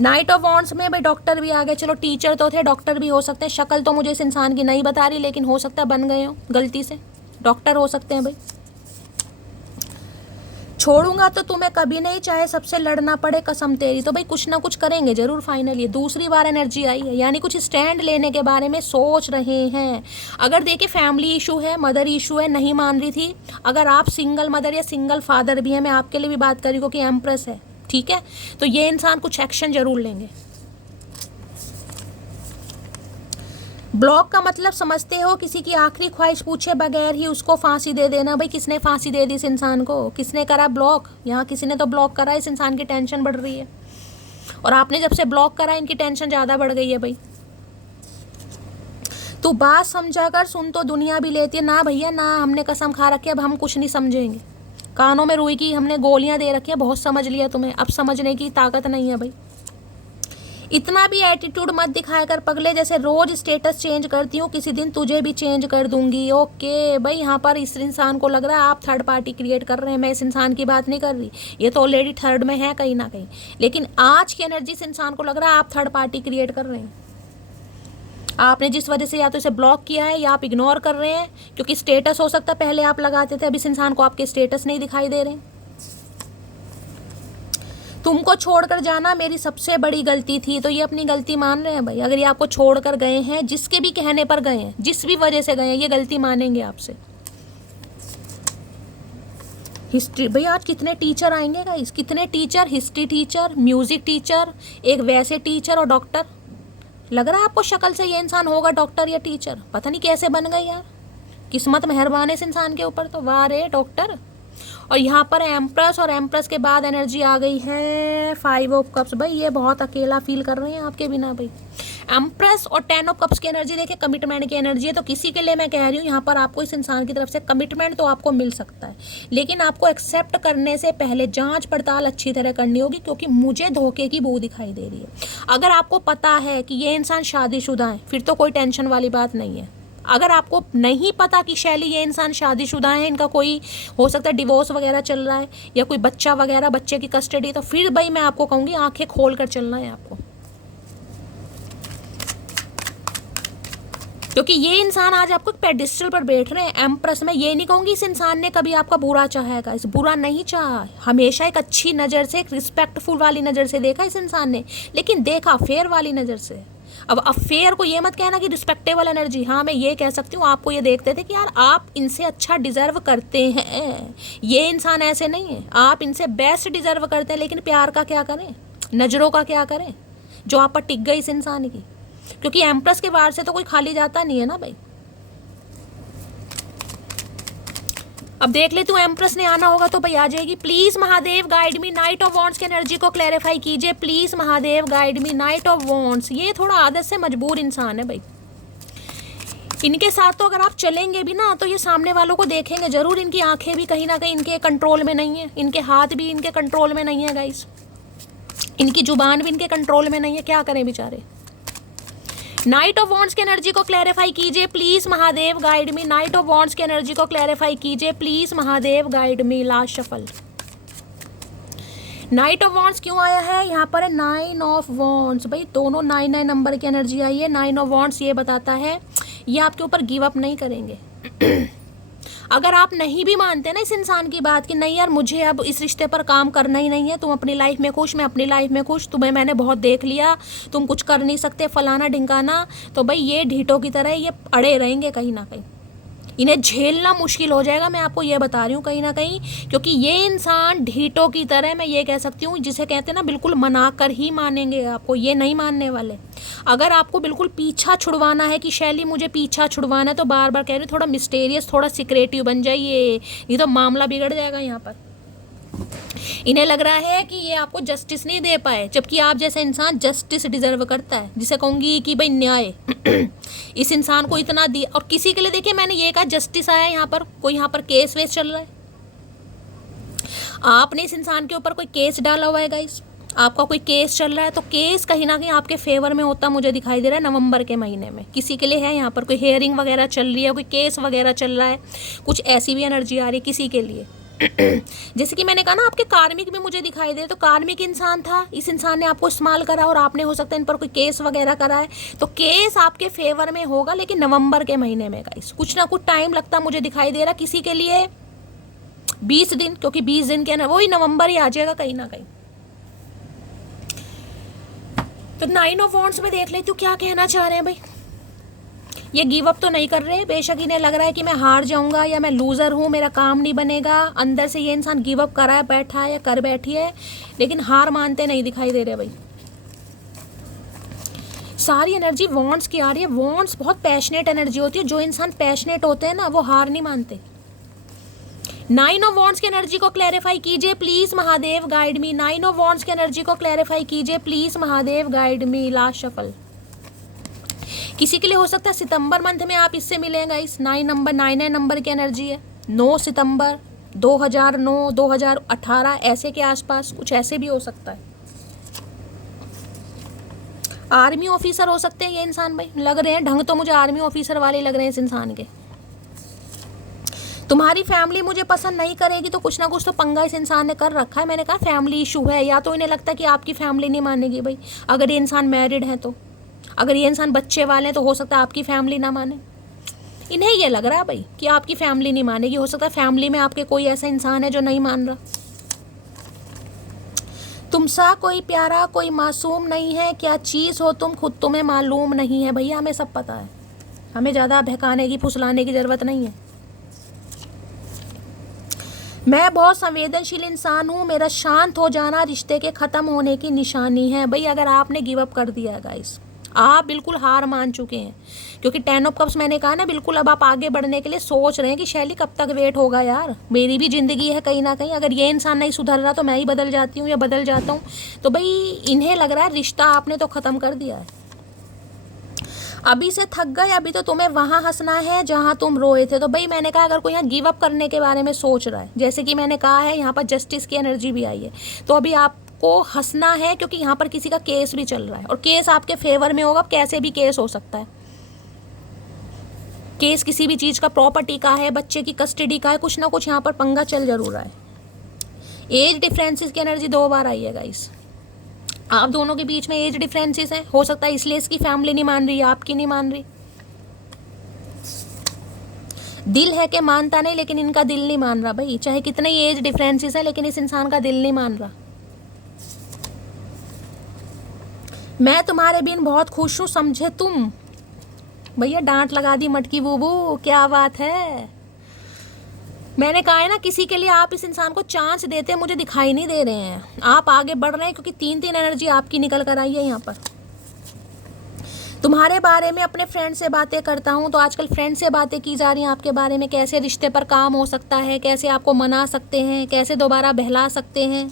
नाइट ऑफ वॉन्ड्स में भाई डॉक्टर भी आ गए, चलो टीचर तो थे, डॉक्टर भी हो सकते हैं। शक्ल तो मुझे इस इंसान की नहीं बता रही, लेकिन हो सकता है बन गए हो गलती से, डॉक्टर हो सकते हैं भाई। छोड़ूंगा तो तुम्हें कभी नहीं, चाहे सबसे लड़ना पड़े कसम तेरी। तो भाई कुछ ना कुछ करेंगे जरूर फाइनली। दूसरी बार एनर्जी आई है, यानी कुछ स्टैंड लेने के बारे में सोच रहे हैं। अगर देखिए फैमिली इशू है, मदर इशू है, नहीं मान रही थी। अगर आप सिंगल मदर या सिंगल फादर भी हैं, मैं आपके लिए भी बात कर रही हूँ, क्योंकि एम्प्रेस है, ठीक है, तो ये इंसान कुछ एक्शन जरूर लेंगे। ब्लॉक का मतलब समझते हो? किसी की आखिरी ख्वाहिश पूछे बगैर ही उसको फांसी दे देना। भाई किसने फांसी दे दी इस इंसान को? किसने करा ब्लॉक? यहाँ किसी ने तो ब्लॉक करा, इस इंसान की टेंशन बढ़ रही है, और आपने जब से ब्लॉक करा इनकी टेंशन ज़्यादा बढ़ गई है भाई। तू बात समझा कर सुन तो दुनिया भी लेती है। ना भैया ना, हमने कसम खा रखी है, अब हम कुछ नहीं समझेंगे। कानों में रुई की हमने गोलियां दे रखी है, बहुत समझ लिया तुम्हें, अब समझने की ताकत नहीं है भाई। इतना भी एटीट्यूड मत दिखाया कर पगले, जैसे रोज स्टेटस चेंज करती हूँ, किसी दिन तुझे भी चेंज कर दूंगी। ओके भाई, यहाँ पर इस इंसान को लग रहा है आप थर्ड पार्टी क्रिएट कर रहे हैं। मैं इस इंसान की बात नहीं कर रही, ये तो ऑलरेडी थर्ड में है कहीं ना कहीं, लेकिन आज की एनर्जी से इंसान को लग रहा है आप थर्ड पार्टी क्रिएट कर रहे हैं। आपने जिस वजह से या तो इसे ब्लॉक किया है या आप इग्नोर कर रहे हैं, क्योंकि स्टेटस हो सकता है पहले आप लगाते थे, अब इस इंसान को आपके स्टेटस नहीं दिखाई दे रहे। तुमको छोड़कर जाना मेरी सबसे बड़ी गलती थी, तो ये अपनी गलती मान रहे हैं भाई। अगर ये आपको छोड़कर गए हैं, जिसके भी कहने पर गए हैं, जिस भी वजह से गए हैं, ये गलती मानेंगे आपसे। हिस्ट्री भाई, आज कितने टीचर आएंगे गाइस, कितने teacher, history teacher, music teacher, एक वैसे टीचर और डॉक्टर। लग रहा है आपको शक्ल से ये इंसान होगा डॉक्टर या टीचर, पता नहीं कैसे बन गए यार, किस्मत मेहरबान है इस इंसान के ऊपर तो। वाह रे डॉक्टर। और यहाँ पर एम्प्रेस, और एम्प्रेस के बाद एनर्जी आ गई है 5 ऑफ कप्स। भाई ये बहुत अकेला फील कर रहे हैं आपके बिना भाई। एम्प्रेस और 10 ऑफ कप्स की एनर्जी देखिए, कमिटमेंट की एनर्जी है। तो किसी के लिए मैं कह रही हूँ यहाँ पर आपको इस इंसान की तरफ से कमिटमेंट तो आपको मिल सकता है, लेकिन आपको एक्सेप्ट करने से पहले जांच पड़ताल अच्छी तरह करनी होगी, क्योंकि मुझे धोखे की बू दिखाई दे रही है। अगर आपको पता है कि ये इंसान शादीशुदा है, फिर तो कोई टेंशन वाली बात नहीं है, अगर आपको नहीं पता कि शैली ये इंसान शादीशुदा है, इनका कोई हो सकता है डिवोर्स वगैरह चल रहा है या कोई बच्चा वगैरह, बच्चे की कस्टडी, तो फिर भाई मैं आपको कहूँगी आंखें खोल कर चलना है आपको, क्योंकि ये इंसान आज आपको पेडिस्टल पर बैठ रहे हैं एम्प्रेस में। ये नहीं कहूँगी इस इंसान ने कभी आपका बुरा चाहेगा, इस बुरा नहीं चाहा, हमेशा एक अच्छी नज़र से, एक रिस्पेक्टफुल वाली नज़र से देखा इस इंसान ने, लेकिन देखा अफेयर वाली नज़र से। अब अफेयर को ये मत कहना कि रिस्पेक्टेबल एनर्जी, हाँ मैं ये कह सकती हूँ, आपको ये देखते थे कि यार आप इनसे अच्छा डिज़र्व करते हैं, ये इंसान ऐसे नहीं है, आप इनसे बेस्ट डिज़र्व करते हैं, लेकिन प्यार का क्या करें, नज़रों का क्या करें जो आप पर टिक गई इस इंसान की, क्योंकि एम्प्रेस के वार से तो कोई खाली जाता नहीं है ना भाई। अब देख ले, तू एम्प्रेस ने आना होगा तो भाई आ जाएगी। Please Mahadev guide me, night of wands की एनर्जी को क्लैरिफाई कीजिए please Mahadev guide me, night of wands. ये थोड़ा आदत से मजबूर इंसान है भाई, इनके साथ तो अगर आप चलेंगे भी ना तो ये सामने वालों को देखेंगे जरूर, इनकी आंखें भी कहीं ना कहीं इनके कंट्रोल में नहीं है, इनके हाथ भी इनके कंट्रोल में नहीं है गाइस, इनकी जुबान भी इनके कंट्रोल में नहीं है, क्या करें बेचारे। नाइट ऑफ वॉन्ड्स की एनर्जी को क्लैरिफाई कीजिए please Mahadev guide me, night of wands की एनर्जी को क्लैरिफाई कीजिए please Mahadev guide me. Last shuffle, night of wands क्यों आया है यहाँ पर है 9 ऑफ वॉन्ड्स, भाई दोनों 9 नंबर की एनर्जी आई है। 9 ऑफ वॉन्ड्स ये बताता है ये आपके ऊपर गिव अप नहीं करेंगे। अगर आप नहीं भी मानते ना इस इंसान की बात कि नहीं यार मुझे अब इस रिश्ते पर काम करना ही नहीं है, तुम अपनी लाइफ में खुश, मैं अपनी लाइफ में खुश, तुम्हें मैंने बहुत देख लिया, तुम कुछ कर नहीं सकते फलाना ढिंकाना, तो भाई ये ढीठों की तरह ये अड़े रहेंगे कहीं ना कहीं, इन्हें झेलना मुश्किल हो जाएगा, मैं आपको ये बता रही हूँ कहीं ना कहीं, क्योंकि ये इंसान ढीठों की तरह, मैं ये कह सकती हूँ जिसे कहते हैं ना बिल्कुल मना कर ही मानेंगे आपको, ये नहीं मानने वाले। अगर आपको बिल्कुल पीछा छुड़वाना है कि शैली मुझे पीछा छुड़वाना है, तो बार बार कह रही हूँ थोड़ा मिस्टेरियस, थोड़ा सिक्रेटिव बन जाइए, नहीं तो मामला बिगड़ जाएगा यहाँ पर। इन्हें लग रहा है कि ये आपको जस्टिस नहीं दे पाए, जबकि आप जैसा इंसान जस्टिस डिजर्व करता है, जिसे कहूँगी कि भाई न्याय। इस इंसान को इतना दिया, और किसी के लिए देखिए मैंने ये कहा जस्टिस आया यहाँ पर, कोई यहाँ पर केस वेस चल रहा है, आपने इस इंसान के ऊपर कोई केस डाला हुआ है गाइस, आपका कोई केस चल रहा है, तो केस कहीं ना कहीं आपके फेवर में होता मुझे दिखाई दे रहा है नवंबर के महीने में। किसी के लिए है यहाँ पर कोई हेयरिंग वगैरह चल रही है, कोई केस वगैरह चल रहा है, कुछ ऐसी भी एनर्जी आ रही है किसी के लिए। जैसे कि मैंने कहा ना आपके कार्मिक में मुझे दिखाई दे, तो कार्मिक इंसान था, इस इंसान ने आपको इस्तेमाल करा और आपने हो सकता है इन पर कोई केस वगैरह करा है, तो केस आपके फेवर में होगा, लेकिन नवंबर के महीने में गाइस कुछ ना कुछ टाइम लगता मुझे दिखाई दे रहा, किसी के लिए 20 दिन, क्योंकि 20 दिन के वही नवंबर ही आ जाएगा कहीं ना कहीं। तो 9 ऑफ वॉन्ड्स में देख लेती हूँ क्या कहना चाह रहे हैं भाई। ये गिव अप तो नहीं कर रहे, बेशक इन्हें लग रहा है कि मैं हार जाऊंगा या मैं लूज़र हूँ, मेरा काम नहीं बनेगा, अंदर से ये इंसान गिव अप करा है, बैठा है या कर बैठी है, लेकिन हार मानते नहीं दिखाई दे रहे भाई। सारी एनर्जी वॉन्ड्स की आ रही है, वॉन्ड्स बहुत पैशनेट एनर्जी होती है, जो इंसान पैशनेट होते हैं ना वो हार नहीं मानते। 9 ऑफ वॉन्ड्स की एनर्जी को क्लैरिफाई कीजिए please Mahadev guide me, 9 of wands की एनर्जी को क्लैरिफाई कीजिए please Mahadev guide me. Last shuffle, किसी के लिए हो सकता है सितंबर मंथ में आप इससे मिलेंगे इस 9 नंबर की एनर्जी है, 9 सितंबर 2009 2018 ऐसे के आसपास, कुछ ऐसे भी हो सकता है। आर्मी ऑफिसर हो सकते हैं ये इंसान भाई, लग रहे हैं ढंग तो मुझे आर्मी ऑफिसर वाले लग रहे हैं इस इंसान के। तुम्हारी फैमिली मुझे पसंद नहीं करेगी, तो कुछ ना कुछ तो पंगा इस इंसान ने कर रखा है। मैंने कहा फैमिली इशू है, या तो इन्हें लगता है कि आपकी फैमिली नहीं मानेगी भाई, अगर ये इंसान मैरिड है तो, अगर ये इंसान बच्चे वाले हैं तो हो सकता है आपकी फैमिली ना माने। इन्हें ये लग रहा है भाई कि आपकी फैमिली नहीं मानेगी, हो सकता है फैमिली में आपके कोई ऐसा इंसान है जो नहीं मान रहा। तुमसा कोई प्यारा कोई मासूम नहीं है, क्या चीज़ हो तुम खुद तुम्हें मालूम नहीं है। भैया हमें सब पता है, हमें ज़्यादा बहकाने की फुसलाने की ज़रूरत नहीं है। मैं बहुत संवेदनशील इंसान हूँ, मेरा शांत हो जाना रिश्ते के ख़त्म होने की निशानी है। भाई अगर आपने गिव अप कर दिया है गाइस, आप बिल्कुल हार मान चुके हैं, क्योंकि 10 ऑफ कप्स मैंने कहा ना, बिल्कुल अब आप आगे बढ़ने के लिए सोच रहे हैं कि शैली कब तक वेट होगा यार, मेरी भी ज़िंदगी है कहीं ना कहीं, अगर ये इंसान नहीं सुधर रहा तो मैं ही बदल जाती हूँ या बदल जाता हूँ। तो भाई इन्हें लग रहा है रिश्ता आपने तो ख़त्म कर दिया है, अभी से थक गए, अभी तो तुम्हें वहाँ हंसना है जहाँ तुम रोए थे। तो भाई मैंने कहा अगर कोई यहाँ गिव अप करने के बारे में सोच रहा है, जैसे कि मैंने कहा है यहाँ पर जस्टिस की एनर्जी भी आई है, तो अभी आपको हंसना है, क्योंकि यहाँ पर किसी का केस भी चल रहा है और केस आपके फेवर में होगा, कैसे भी केस हो सकता है। केस किसी भी चीज़ का, प्रॉपर्टी का है, बच्चे की कस्टडी का है, कुछ ना कुछ यहाँ पर पंगा चल जरूर रहा है। एज डिफरेंसेस की एनर्जी 2 बार आई है गाइस। आप दोनों के बीच में एज डिफरेंसेस है, हो सकता है इसलिए इसकी फैमिली नहीं मान रही, आपकी नहीं मान रही। दिल है कि मानता नहीं, लेकिन इनका दिल नहीं मान रहा भाई, चाहे कितने ही एज डिफरेंसेस है, लेकिन इस इंसान का दिल नहीं मान रहा। मैं तुम्हारे बिन बहुत खुश हूँ, समझे तुम। भैया डांट लगा दी मटकी बूबू, क्या बात है। मैंने कहा है ना, किसी के लिए आप इस इंसान को चांस देते मुझे दिखाई नहीं दे रहे हैं। आप आगे बढ़ रहे हैं क्योंकि 3 एनर्जी आपकी निकल कर आई है यहाँ पर। तुम्हारे बारे में अपने फ्रेंड से बातें करता हूँ, तो आजकल फ्रेंड से बातें की जा रही हैं आपके बारे में, कैसे रिश्ते पर काम हो सकता है, कैसे आपको मना सकते हैं, कैसे दोबारा बहला सकते हैं।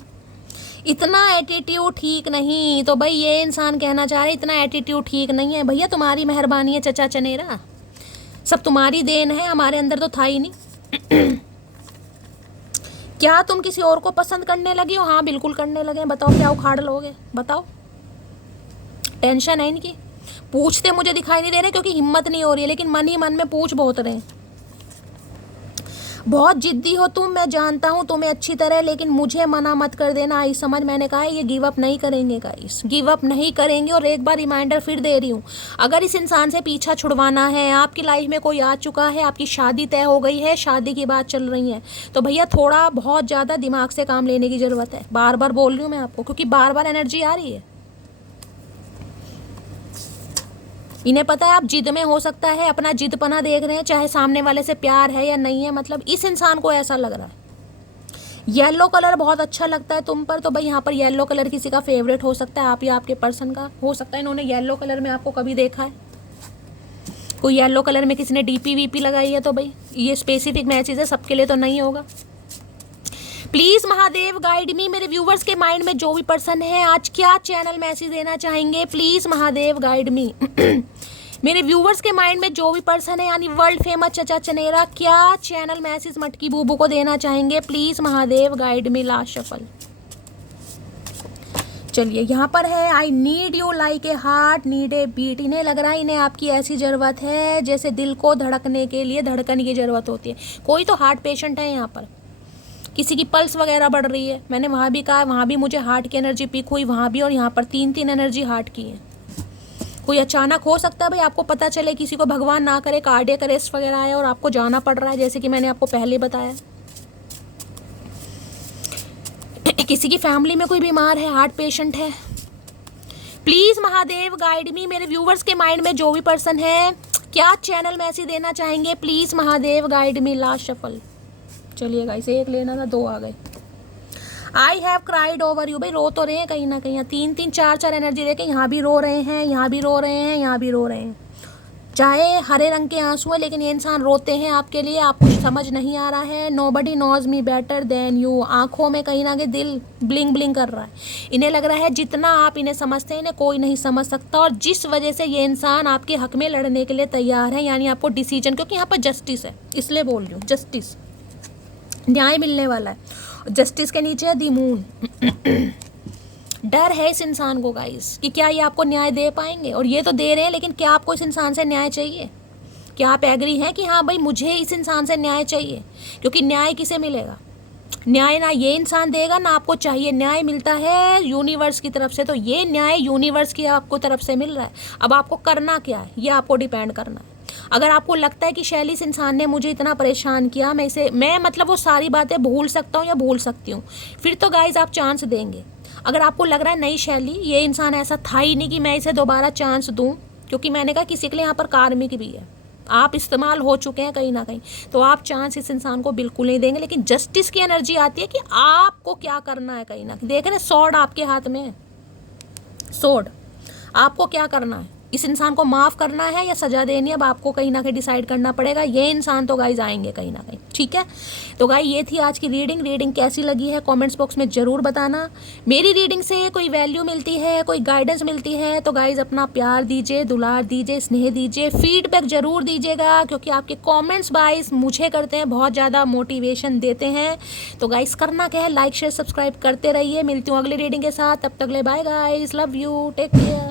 इतना एटीट्यूड ठीक नहीं। तो भाई ये इंसान कहना चाह रहे इतना एटीट्यूड ठीक नहीं है। भैया तुम्हारी मेहरबानी है चचा चनेरा, सब तुम्हारी देन है, हमारे अंदर तो था ही नहीं। क्या तुम किसी और को पसंद करने लगी हो? हाँ बिल्कुल करने लगे। बताओ क्या उखाड़ लोगे, बताओ। टेंशन है इनकी। पूछते मुझे दिखाई नहीं दे रहे क्योंकि हिम्मत नहीं हो रही है, लेकिन मन ही मन में पूछ बहुत रहे हैं। बहुत जिद्दी हो तुम, मैं जानता हूँ तुम्हें अच्छी तरह, लेकिन मुझे मना मत कर देना। आई समझ, मैंने कहा है ये गिव अप नहीं करेंगे गाइस, गिव अप नहीं करेंगे। और एक बार रिमाइंडर फिर दे रही हूँ, अगर इस इंसान से पीछा छुड़वाना है, आपकी लाइफ में कोई आ चुका है, आपकी शादी तय हो गई है, शादी की बात चल रही है, तो भैया थोड़ा बहुत ज़्यादा दिमाग से काम लेने की ज़रूरत है। बार बार बोल रही हूँ मैं आपको, क्योंकि बार बार एनर्जी आ रही है। इन्हें पता है आप जिद में, हो सकता है अपना जिदपना देख रहे हैं, चाहे सामने वाले से प्यार है या नहीं है, मतलब इस इंसान को ऐसा लग रहा है। येलो कलर बहुत अच्छा लगता है तुम पर, तो भाई यहाँ पर येलो कलर किसी का फेवरेट हो सकता है, आप या आपके पर्सन का हो सकता है। इन्होंने येलो कलर में आपको कभी देखा है, कोई येलो कलर में किसी ने डीपी वीपी लगाई है, तो भाई ये स्पेसिफिक मैसेज है, सबके लिए तो नहीं होगा। प्लीज़ महादेव गाइड मी, मेरे व्यूवर्स के माइंड में जो भी पर्सन है आज क्या चैनल मैसेज देना चाहेंगे, प्लीज़ महादेव गाइड मी। मेरे व्यूवर्स के माइंड में जो भी पर्सन है, यानी वर्ल्ड फेमस चचा चनेरा, क्या चैनल मैसेज मटकी बूबू को देना चाहेंगे, please Mahadev guide me. Last shuffle. चलिए यहाँ पर है, I need you like a heart need a beat. इन्हें लग रहा है इन्हें आपकी ऐसी ज़रूरत है जैसे दिल को धड़कने के लिए धड़कन की ज़रूरत होती है। कोई तो हार्ट पेशेंट है यहाँ पर, किसी की पल्स वगैरह बढ़ रही है। मैंने वहाँ भी कहा, वहाँ भी मुझे हार्ट की एनर्जी पिक हुई, वहाँ भी, और यहाँ पर 3 एनर्जी हार्ट की है। कोई अचानक हो सकता है भाई आपको पता चले, किसी को भगवान ना करे कार्डियक अरेस्ट वगैरह है और आपको जाना पड़ रहा है, जैसे कि मैंने आपको पहले बताया। किसी की फैमिली में कोई बीमार है, हार्ट पेशेंट है। प्लीज़ महादेव गाइड मी, मेरे व्यूवर्स के माइंड में जो भी पर्सन है क्या चैनल मैसेज देना चाहेंगे, please Mahadev guide me. Last shuffle. चलिए गाइस, एक लेना था, 2 आ गए। I have cried over you, भाई रो तो रहे हैं कहीं ना कहीं, 3 4 एनर्जी देके यहाँ भी रो रहे हैं, यहाँ भी रो रहे हैं, यहाँ भी रो रहे हैं। चाहे हरे रंग के आंसू है, लेकिन ये इंसान रोते हैं आपके लिए, आपको समझ नहीं आ रहा है। Nobody knows me better than you, आंखों में कहीं ना कहीं दिल ब्लिंग ब्लिंग कर रहा है। इन्हें लग रहा है जितना आप इन्हें समझते हैं, इन्हें कोई नहीं समझ सकता, और जिस वजह से ये इंसान आपके हक में लड़ने के लिए तैयार है, यानी आपको डिसीजन, क्योंकि यहाँ पर जस्टिस है, इसलिए बोल रही हूँ, जस्टिस, न्याय मिलने वाला है। जस्टिस के नीचे है दी मून। डर है इस इंसान को गाइस कि क्या ये आपको न्याय दे पाएंगे, और ये तो दे रहे हैं, लेकिन क्या आपको इस इंसान से न्याय चाहिए? क्या आप एग्री हैं कि हाँ भाई मुझे इस इंसान से न्याय चाहिए? क्योंकि न्याय किसे मिलेगा? न्याय ना ये इंसान देगा ना आपको चाहिए, न्याय मिलता है यूनिवर्स की तरफ से, तो ये न्याय यूनिवर्स की आपको तरफ से मिल रहा है। अब आपको करना क्या है, ये आपको डिपेंड करना है। अगर आपको लगता है कि शैली इस इंसान ने मुझे इतना परेशान किया, मैं मतलब वो सारी बातें भूल सकता हूँ या भूल सकती हूँ, फिर तो गाइज आप चांस देंगे। अगर आपको लग रहा है नहीं शैली ये इंसान ऐसा था ही नहीं कि मैं इसे दोबारा चांस दूँ, क्योंकि मैंने कहा किसी के लिए यहाँ पर कार्मिक भी है, आप इस्तेमाल हो चुके हैं कहीं ना कहीं, तो आप चांस इस इंसान को बिल्कुल नहीं देंगे। लेकिन जस्टिस की एनर्जी आती है कि आपको क्या करना है, कहीं ना कहीं देख रहे हैं, स्वॉर्ड आपके हाथ में है, स्वॉर्ड, आपको क्या करना है, इस इंसान को माफ़ करना है या सजा देनी है, अब आपको कहीं ना कहीं डिसाइड करना पड़ेगा। ये इंसान तो गाइज आएंगे कहीं ना कहीं, ठीक है। तो गाइज ये थी आज की रीडिंग कैसी लगी है कमेंट्स बॉक्स में ज़रूर बताना। मेरी रीडिंग से कोई वैल्यू मिलती है, कोई गाइडेंस मिलती है, तो गाइज अपना प्यार दीजिए, दुलार दीजिए, स्नेह दीजिए, फीडबैक ज़रूर दीजिएगा, क्योंकि आपके कॉमेंट्स गाइज मुझे करते हैं, बहुत ज़्यादा मोटिवेशन देते हैं। तो गाइज करना क्या है, लाइक शेयर सब्सक्राइब करते रहिए। मिलती हूँ अगली रीडिंग के साथ, तब तक ले bye guys, love you, take care.